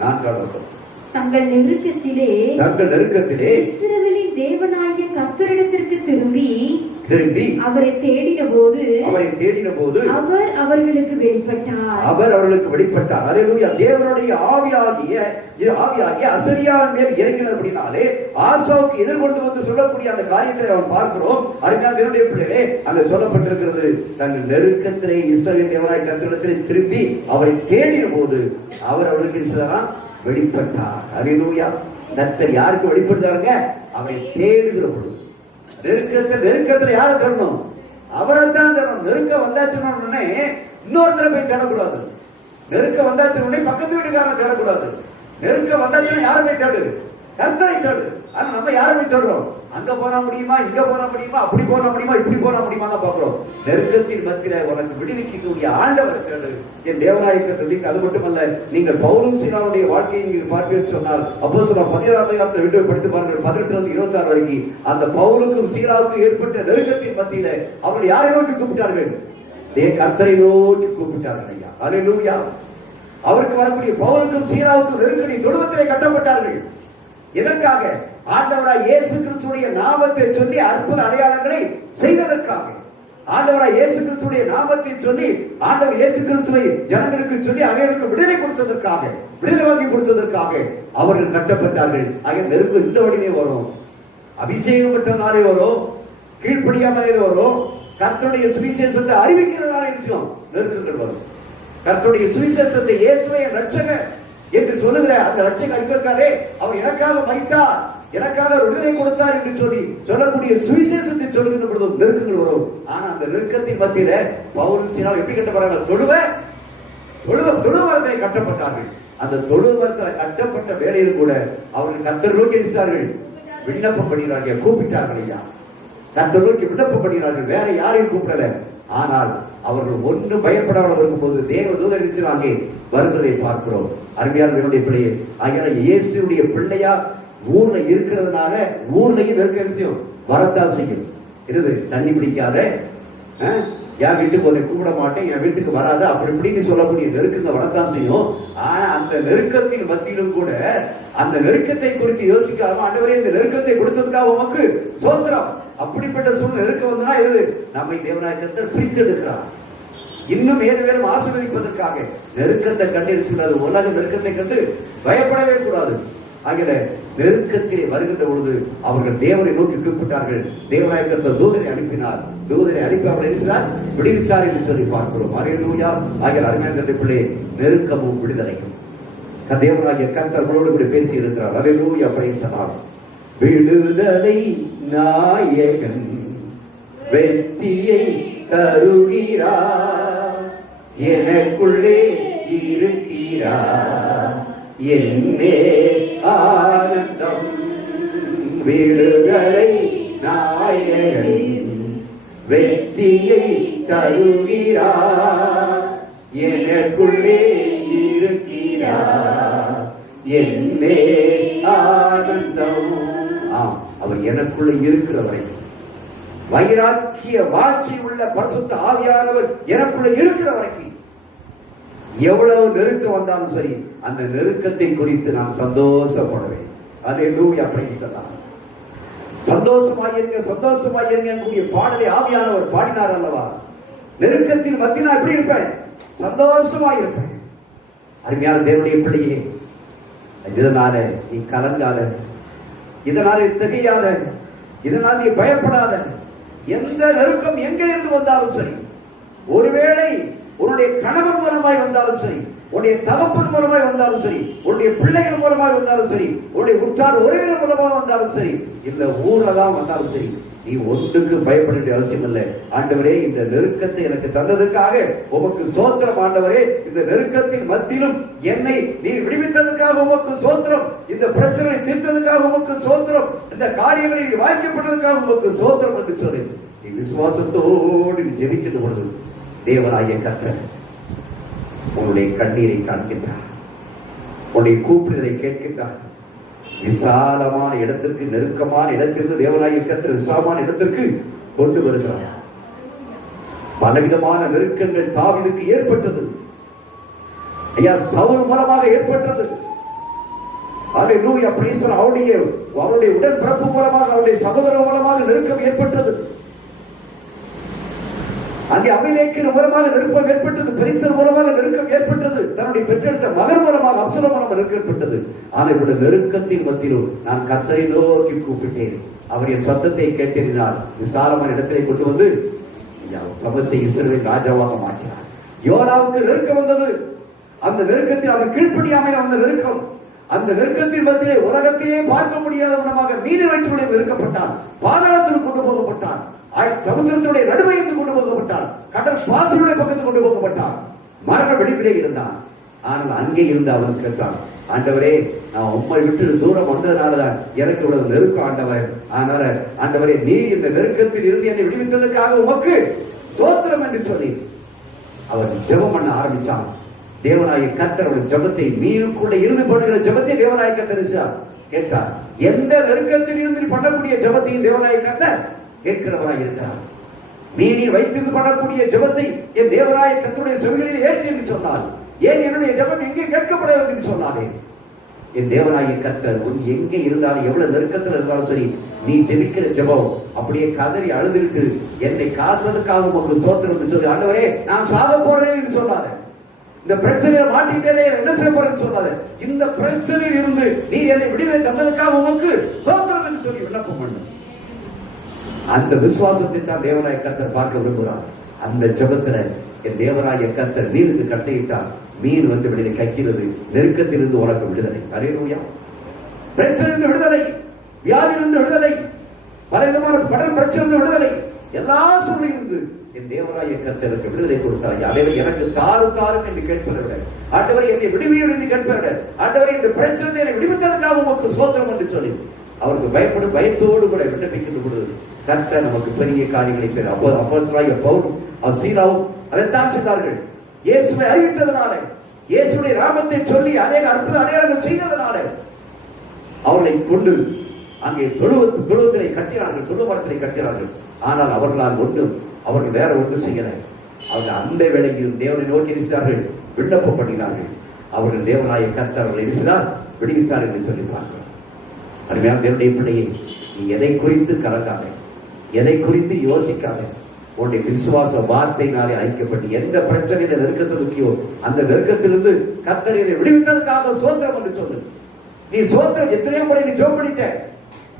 4ஆம் வசனம். தங்கள் நெருக்கத்திலே இஸ்ரவேலின் தேவனாகிய கர்த்தரிடத்திற்கு திரும்பி அவரை தேடின போது அவர் அவர்களுக்கு வெளிப்பட்டார். ஹல்லேலூயா. தேவனுடைய ஆவியாகிய அசரியாவின் மேல் இறங்கினபடினாலே ஆசாவுக்கு எதிர்கொண்டு வந்து சொல்லக்கூடிய அந்த காரியத்தை அவன் பார்க்கிறோம். அருமையான தேவனுடைய பிள்ளைகளே, அங்க சொல்லப்பட்டிருக்கிறது, தங்கள் நெருக்கத்திலே இஸ்ரவேல் தேவனாகிய கர்த்தரிடத்திலே திரும்பி அவரை தேடின போது அவர் அவர்களுக்கு வெளிப்பட்டார். ஹல்லேலூயா. கர்த்தர் யாருக்கு வெளிப்படுத்தாருங்க? அவரை தேடுகிற பொழுது. நெருக்கத்துல யாரை தேடணும்? அவரை தான் தேடணும். நெருக்கம் வந்தாச்சுன்னு இன்னொருத்தரை போய் தேடக்கூடாது. நெருக்கம் வந்தாச்சுன்னு பக்கத்து வீட்டுக்காரனை தேடக்கூடாது. நெருக்கம் வந்தாச்சுன்னா யாரை போய் தேடு? கர்த்தரை தேடு. ஆனா நம்ம யாரை போய் தேடுறோம்? அங்க போனா முடியுமா, இங்க போனா முடியுமா, அப்படி போனா முடியுமா, இப்படி போனா முடியுமா தான் பாக்குறோம். நெருக்கத்தின் மத்தியில உனக்கு விடுவிக்கக்கூடிய ஆண்டவர் தேடு. என் தேவனாகிய கர்த்தர். அது மட்டுமல்ல, நீங்கள் பவுலும் சீலாவுடைய வாழ்க்கையை நீங்கள் பார்ப்பேன்னு சொன்னால் அப்போஸ்தலர் 17ஆம் அதிகாரத்தில் விடுதலை படித்து பாருங்கள். 18-26 வரைக்கும் அந்த பவுலுக்கும் சீலாவுக்கும் ஏற்பட்ட நெருக்கத்தின் மத்தியில அவர்கள் யாரை நோக்கி கூப்பிட்டார்கள்? கர்த்தரை நோக்கி கூப்பிட்டார்கள். ஐயா, ஹல்லேலூயா. அவருக்கு வரக்கூடிய பவுலுக்கும் சீலாவுக்கும் நெருக்கடி தொழுவத்திலே கட்டப்பட்டார்கள். எதற்காக? ஆண்டவராய் இயேசு கிறிஸ்துவுடைய நாமத்தை சொல்லி அற்புத அடையாளங்களை செய்ததற்காக. ஆண்டவராய் இயேசு கிறிஸ்துவுடைய நாமத்தை சொல்லி ஆண்டவர் இயேசு கிறிஸ்துவை ஜனங்களுக்கு சொல்லி அவர்களுக்கு விடுதலை கொடுத்ததற்காக, விடுதலை வாங்கி கொடுத்ததற்காக அவர்கள் கட்டப்பட்டார்கள். ஆக நெருப்பு இந்த வழியிலே வரும், அபிஷேகம் பெற்றனாலே வரும், கீழ்ப்படியாமலே வரும், கர்த்தருடைய சுவிசேஷத்தை அறிவிக்கிறதுனால விஷயம் நெருக்கங்கள் வரும். கர்த்தருடைய சுவிசேஷத்தை இயேசுவை ரட்சகர் என்று சொல்லுகிற அந்த ரட்சகர் அறிவித்தாரே, அவர் எனக்காக மரித்தார், எனக்காக விடுதலை கொடுத்தார் என்று சொல்லி சொல்லக்கூடிய சுவிசேஷத்தை சொல்லுகின்ற பொழுது நெருக்கங்கள் வரும். ஆனா அந்த நெருக்கத்தின் மத்தியில பவுலும் சீலாவும் எப்படி கட்டப்படுறாங்க? தொழுவரத்திலே கட்டப்பட்டார்கள். அந்த தொழுவரத்தில் கட்டப்பட்ட வேலையில் கூட அவர்கள் கர்த்தரை நோக்கி இருக்கிறார்கள், விண்ணப்பம் பண்ணுகிறார்கள், கூப்பிட்டார்கள். ஐயா, கர்த்தரை நோக்கி விண்ணப்பம் பண்ணுகிறார்கள், வேற யாரையும் கூப்பிடல. ஆனால் அவர்கள் ஒன்று பயப்படாமல் இருக்கும்போது தேவ தூதர் அங்கே வருவதை பார்க்கிறோம். அருமையான என்னுடைய பிள்ளையே, ஆகிய இயேசுடைய பிள்ளையா ஊர்ல இருக்கிறதுனால ஊர்லயும் நெருக்க விஷயம் வரத்தான் செய்யும். இது தண்ணி பிடிக்காத என் வீட்டுக்கு உன்னை கூப்பிட மாட்டேன், என் வீட்டுக்கு வராத, அப்படி இப்படின்னு சொல்லக்கூடிய நெருக்கத்தை வரத்தான் செய்யும். ஆனா அந்த நெருக்கத்தின் மத்தியிலும் கூட அந்த நெருக்கத்தை குறித்து யோசிக்காம ஆண்டவரே இந்த நெருக்கத்தை கொடுத்ததுக்காக உமக்கு ஸ்தோத்திரம். அப்படிப்பட்ட சூழ்நிலை நெருக்கம் வந்தா இது நம்மை தேவனாகிய கர்த்தர் பிரித்தெடுக்கிறார். இன்னும் வேறு வேறு ஆசீர்வதிப்பதற்காக நெருக்கத்தை கண்டிருக்கிறது. உலக நெருக்கத்தை கண்டு பயப்படவே கூடாது. ஆகிய நெருக்கத்திலே வருகின்ற பொழுது அவர்கள் தேவனை நோக்கி கூப்பிட்டார்கள். தேவனாகிய கர்த்தர் தூதனை அனுப்பினார். தூதனை அனுப்பி அவர்கள் என்ன விடுவித்தார் என்று சொல்லி பார்க்கிறோம். அல்லேலூயா. ஆகிய அருமையான பிள்ளை, நெருக்கமும் விடுதலையும் தேவனாகிய கர்த்தர் நம்மளோடு கூட பேசி இருக்கிறார். அல்லேலூயா. Praise the Lord. விடுதலை நாயகன் வெற்றியை தருகிறார், எனக்குள்ளே இருக்கிறார், என்னே ஆனந்தம். விடுதலை நாயகன் வெற்றியை தருகிறார், எனக்குள்ளே இருக்கிறார், என்னே ஆனந்தம். அவர் எனக்குள்ள இருக்கிற வரைக்கும், வைராக்கிய வாட்சி உள்ள பரிசுத்த ஆவியானவர் எனக்குள்ள இருக்கிற வரைக்கும் எவ்வளவு நெருக்கம் வந்தாலும் சரி அந்த நெருக்கத்தை குறித்து நான் சந்தோஷப்படுவேன். அல்லேலூயா. Praise the Lord. சந்தோஷமாயிருங்க சந்தோஷமாயிருங்க கூடிய பாடலை ஆவியானவர் பாடினார் அல்லவா? நெருக்கத்தில் மத்தியில் நான் எப்படி இருப்பேன்? சந்தோஷமாயிருப்பேன். அருமையான தேவனுடைய பிள்ளையே, இதனால நீ கலங்காத, இதனால திகையாத, இதனால் நீ பயப்படாத. எந்த நெருக்கம் எங்கே இருந்து வந்தாலும் சரி, ஒருவேளை உன்னுடைய கணவன் மூலமாய் வந்தாலும் சரி, உன்னுடைய தகப்பன் மூலமாய் வந்தாலும் சரி, உன்னுடைய பிள்ளைகள் மூலமாய் வந்தாலும் சரி, உன்னுடைய உற்றார் உறவினர் மூலமாக வந்தாலும் சரி, இந்த ஊர்ல தான் வந்தாலும் சரி, நீ ஒன்றுக்கு பயப்பட வேண்டிய அவசியம் இல்லை. ஆண்டவரே, இந்த நெருக்கத்தை எனக்கு தந்ததற்காக உமக்கு ஸ்தோத்திரம். ஆண்டவரே, இந்த நெருக்கத்தின் மத்தியிலும் என்னை நீ விடுவித்ததற்காக உமக்கு ஸ்தோத்திரம். இந்த பிரச்சனை தீர்த்ததுக்காக உமக்கு ஸ்தோத்திரம். இந்த காரியங்களை நீ வாய்க்கப்பட்டதற்காக உமக்கு ஸ்தோத்திரம் என்று சொல்லி நீ விசுவாசத்தோடு நீ ஜெபிக்கின்ற பொழுது தேவனாகிய கர்த்தர் உன்னுடைய கண்ணீரை காண்கின்றார், உன்னுடைய கூப்பிடுதலை கேட்கின்றார். விசாலமான இடத்திற்கு, நெருக்கமான இடத்திற்கு தேவனாகிய கர்த்தர் விசாலமான இடத்திற்கு கொண்டு வருகிறார். பலவிதமான நெருக்கங்கள் தாவீதுக்கு ஏற்பட்டது. ஐயா, சவுல் மூலமாக ஏற்பட்டது. அல்லேலூயா. Praise the Lord. அவருடைய உடன்பிறப்பு மூலமாக, அவருடைய சகோதரர் மூலமாக நெருக்கம் ஏற்பட்டது. அங்கே அபிமெலேக்கின் மூலமாக நெருக்கம் ஏற்பட்டது. பெரிசர் மூலமாக நெருக்கம் ஏற்பட்டது. தன்னுடைய பெற்றெடுத்த மகன் மூலமாக அப்சலோம் மூலமாக நெருக்கம் ஏற்பட்டது. ஆனால் இவருடைய நெருக்கத்தின் மத்தியிலும் நான் கர்த்தரை நோக்கி கூப்பிட்டேன், அவர் என் சத்தத்தை கேட்டேனால் விசாலமான இடத்திலே கொண்டு வந்து சமஸ்த இஸ்ரவேலின் ராஜாவாக மாற்றினார். யோனாவுக்கு நெருக்கம் வந்தது. அந்த நெருக்கத்தில் அவர் கீழ்ப்படியாமல் வந்த நெருக்கம். அந்த நெருக்கத்தின் மத்தியிலே உலகத்தையே பார்க்க முடியாத விதமாக மீன் வயிற்றுடைய நெருக்கப்பட்டான். பாதாளத்தில் கொண்டு போகப்பட்டான். சமுத்திரத்துடைய நடுமையத்துக்கு கொண்டு போகப்பட்டான். கடல் பாசியுடைய பக்கத்துக்கு கொண்டு போகப்பட்டான். மரண வெடிப்பிலே இருந்தான். ஆனால் அங்கே இருந்து அவன் கேட்டான், ஆண்டவரே, நான் உம்மை விட்டு தூரம் வந்ததுனாலதான் எனக்கு இவ்வளவு நெருக்கம் ஆண்டவர். அதனால ஆண்டவரே, நீர் இந்த நெருக்கத்தில் இருந்து என்னை விடுவித்ததற்காக உமக்கு ஸ்தோத்திரம் என்று சொல்லி அவர் ஜெபம் பண்ண ஆரம்பிச்சான். தேவனாகிய கர்த்தர் அவருடைய ஜெபத்தை, மீனுக்குள்ள இருந்து பண்ணுகிற ஜெபத்தை தேவனாகிய கர்த்தர் கேட்டார். எந்த நெருக்கத்தில் இருந்து பண்ணக்கூடிய ஜெபத்தையும் தேவனாகிய கர்த்தர் கேட்கிறவராக இருக்கிறார். மீனில் வைத்திருந்து பண்ணக்கூடிய ஜெபத்தை என் தேவனாகிய கர்த்தருடைய செவிகளில் ஏற்று என்று சொன்னால், ஏன் என்னுடைய ஜெபம் எங்கே கேட்கப்படவில்லை என்று சொன்னாலே, என் தேவனாகிய கர்த்தர் எங்கே இருந்தாலும், எவ்வளவு நெருக்கத்தில் இருந்தாலும் சரி, நீ ஜெபிக்கிற ஜெபம் அப்படியே கதறி அழுதுட்டு என்னை காப்பதற்காக உமக்கு ஸ்தோத்திரம் என்று சொல்லி, ஆண்டவரே, நான் சாக போறேன் என்று சொல்லாத, இந்த பிரச்சனையை மாட்டிட்டே என்ன செய்ய போறேன்னு சொல்லாத, இந்த பிரச்சனையில் இருந்து நீ என்னை விடுதலை தந்ததற்காக உமக்கு ஸ்தோத்திரம் என்று சொல்லி விண்ணப்பம் பண்ணு. அந்த விசுவாசத்தை தான் தேவனாகிய கர்த்தர் பார்க்க விரும்புகிறார். அந்த ஜெபத்துல என் தேவனாகிய கர்த்தர் மீனுக்கு கட்டளையிட்டார். மீன் வந்து விடுதலை கைக்கிறது. நெருக்கத்திலிருந்து உனக்கு விடுதலை. அல்லேலூயா. பிரச்சனையிலிருந்து விடுதலை, வியாதியிலிருந்து விடுதலை, பல விதமான கடல் பிரச்சனை விடுதலை, எல்லா சூழ்நிலையிலிருந்து என் தேவனாகிய கர்த்தருக்கு விடுதலை கொடுத்தார். அதை எனக்கு தாரும் என்று கேட்பதை விட, ஆண்டவரை என்னை விடுவியும் என்று கேட்பதை விட, ஆண்டவரை இந்த பிரச்சனை என்னை விடுவித்ததற்காக உமக்கு ஸ்தோத்திரம் என்று சொல்லி அவருக்கு பயப்படும் பயத்தோடு கூட விண்ணப்பிக்கின்ற பொழுது கர்த்தர் நமக்கு பெரிய காரியங்களை பெற. அப்போஸ்தலராகிய பவுலும் சீலாவும் அதைத்தான் செய்தார்கள். இயேசுவை அறிவித்ததனால, இயேசுடைய நாமத்தை சொல்லி அநேக அற்புத அடையாளங்கள் செய்ததனால அவர்களை கொண்டு அங்கே தொழுவத்திலே கட்டினார்கள், தொழு மரத்திலே கட்டினார்கள். ஆனால் அவர்களால் ஒன்றும் அவர்கள் வேற ஒன்று செய்யல. அவர்கள் அந்த வேளையில் தேவனை நோக்கி இருக்கிறார்கள், விண்ணப்பம் பண்ணினார்கள். அவர்கள் தேவனாய கர்த்தர் அவர்களை இருக்கிறார் விடுவித்தார் என்று சொல்லி பார்க்கிறோம். அருமையான தேவனுடைய பிள்ளையை, நீ எதை குறித்து கலக்காத, எதை குறித்து யோசிக்காத. உன்னுடைய விசுவாச வார்த்தையினாலே ஐக்கப்பட்டு எந்த பிரச்சனையில நெருக்கத்தில் இருக்கியோ அந்த நெருக்கத்திலிருந்து கர்த்தரை விடுவித்ததுக்காக சோத்திரம் என்று சொல்லு. நீ சோத்திரம் எத்தனையோ முறை நீ ஜெபம் பண்ணிட்ட,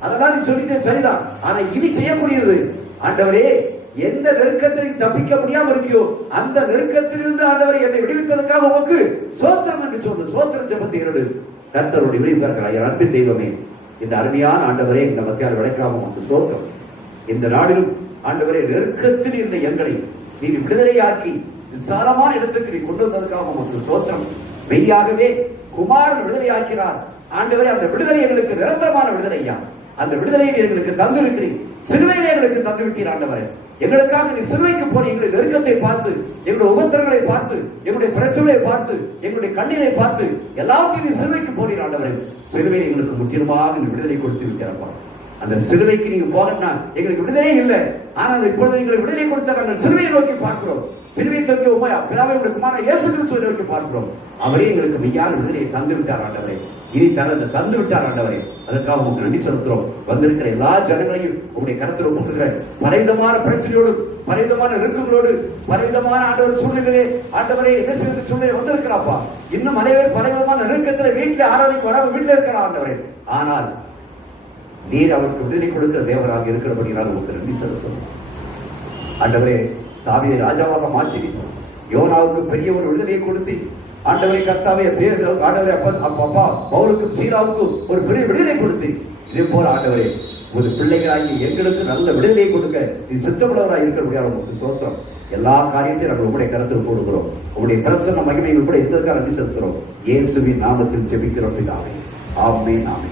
அதெல்லாம் நீ சொல்லிட்டு சரிதான். ஆனா இது செய்யக்கூடியது, ஆண்டவரே எந்த நெருக்கத்தில் தப்பிக்க முடியாம இருக்கியோ அந்த நெருக்கத்திலிருந்து ஆண்டவரை என்னை விடுவித்ததுக்காக உமக்கு சோத்திரம் என்று சொல்லு. சோத்திரம் ஜெபத்தை இரண்டு கர்த்தருடைய விடுவிப்பார்கள். அன்பின் தெய்வமே, இந்த அருமையான ஆண்டவரே இந்த மத்தியால் விளக்காம உமக்கு சோத்திரம். இந்த நாளிலும் ஆண்டவரே நெருக்கத்தில் இருந்த எங்களை நீ விடுதலையாக்கி விசாலமான இடத்துக்கு நீ கொண்டு வந்ததற்காக உமக்கு சோத்திரம். மெய்யாகவே குமாரன் விடுதலையாக்கிறார் ஆண்டவரே. அந்த விடுதலை எங்களுக்கு நிரந்தரமான விடுதலையா, அந்த விடுதலையை எங்களுக்கு தந்து விட்டீர், சிலுவையிலே எங்களுக்கு தந்து விட்டீர் ஆண்டவரே. எங்களுக்காக நீ சிலுவைக்கு போன எங்களுடைய நெருக்கத்தை பார்த்து, எங்களுடைய உபத்திரங்களை பார்த்து, எங்களுடைய பிரச்சனைகளை பார்த்து, எங்களுடைய கண்ணீரை பார்த்து எல்லாத்தையும் நீ சிலுவைக்கு போனீர் ஆண்டவரே. சிலுவையை எங்களுக்கு முற்றிலுமாக நீ விடுதலை கொடுத்து விட்டாரப்பா. அந்த சிலுவைக்கு நீங்க போனா எங்களுக்கு விடுதலை இல்லை, ஆனால் இப்பொழுது எங்களுக்கு விடுதலை கொடுத்த நாங்கள் சிலுவையை நோக்கி பார்க்கிறோம். சிலுவை தங்கி பிதாவுடைய குமாரன் இயேசு கிறிஸ்துவை நோக்கி பார்க்கிறோம். அவரே எங்களுக்கு மெய்யான விடுதலையை தந்து விட்டார் ஆண்டவரே. இனி தந்து விட்டார் ஆண்டவரே. அதற்காக உங்களுக்கு நன்றி செலுத்துறோம். வந்திருக்கிற எல்லா ஜனங்களையும் உங்களுடைய கருத்தில் ஒப்புக்கிற பலவிதமான பிரச்சனையோடு, பலவிதமான நெருக்கங்களோடு, பலவிதமான ஆண்டவர் சூழ்நிலையிலே ஆண்டவரே என்ன செய்வது சூழ்நிலை வந்திருக்கிறாப்பா. இன்னும் அனைவரும் பலவிதமான நெருக்கத்தில் வீட்டில் ஆராதனைக்கு வர வீட்டில் இருக்கிறார் ஆண்டவரே. ஆனால் நீர் அவருக்கு விடுதலை கொடுக்கிற தேவராக இருக்கிறபடியால் உங்களுக்கு நன்றி செலுத்தணும் ஆண்டவரே. தாவீதை ராஜாவாக மாற்றி யோனாவுக்கு பெரிய ஒரு விடுதலையை கொடுத்து ஆண்டவரை கர்த்தாவே ஆண்டவரே அப்பா பவுலுக்கும் சீலாவுக்கும் ஒரு பெரிய விடுதலை கொடுத்து, இதே போல ஆண்டவரே ஒரு பிள்ளைகளாகி எங்களுக்கு நல்ல விடுதலையை கொடுக்க நீ சித்தமுள்ளவராக இருக்கிறபடியால் உங்களுக்கு சோத்திரம். எல்லா காரியத்தையும் நாங்கள் உங்களுடைய கருத்தில் போடுகிறோம். உங்களுடைய பிரசன்ன மகிமை கூட எந்தற்காக நன்றி செலுத்துகிறோம். இயேசுவின் நாமத்தில் ஜெபிக்கிறோம் பிதாவே. ஆமென் ஆமென்.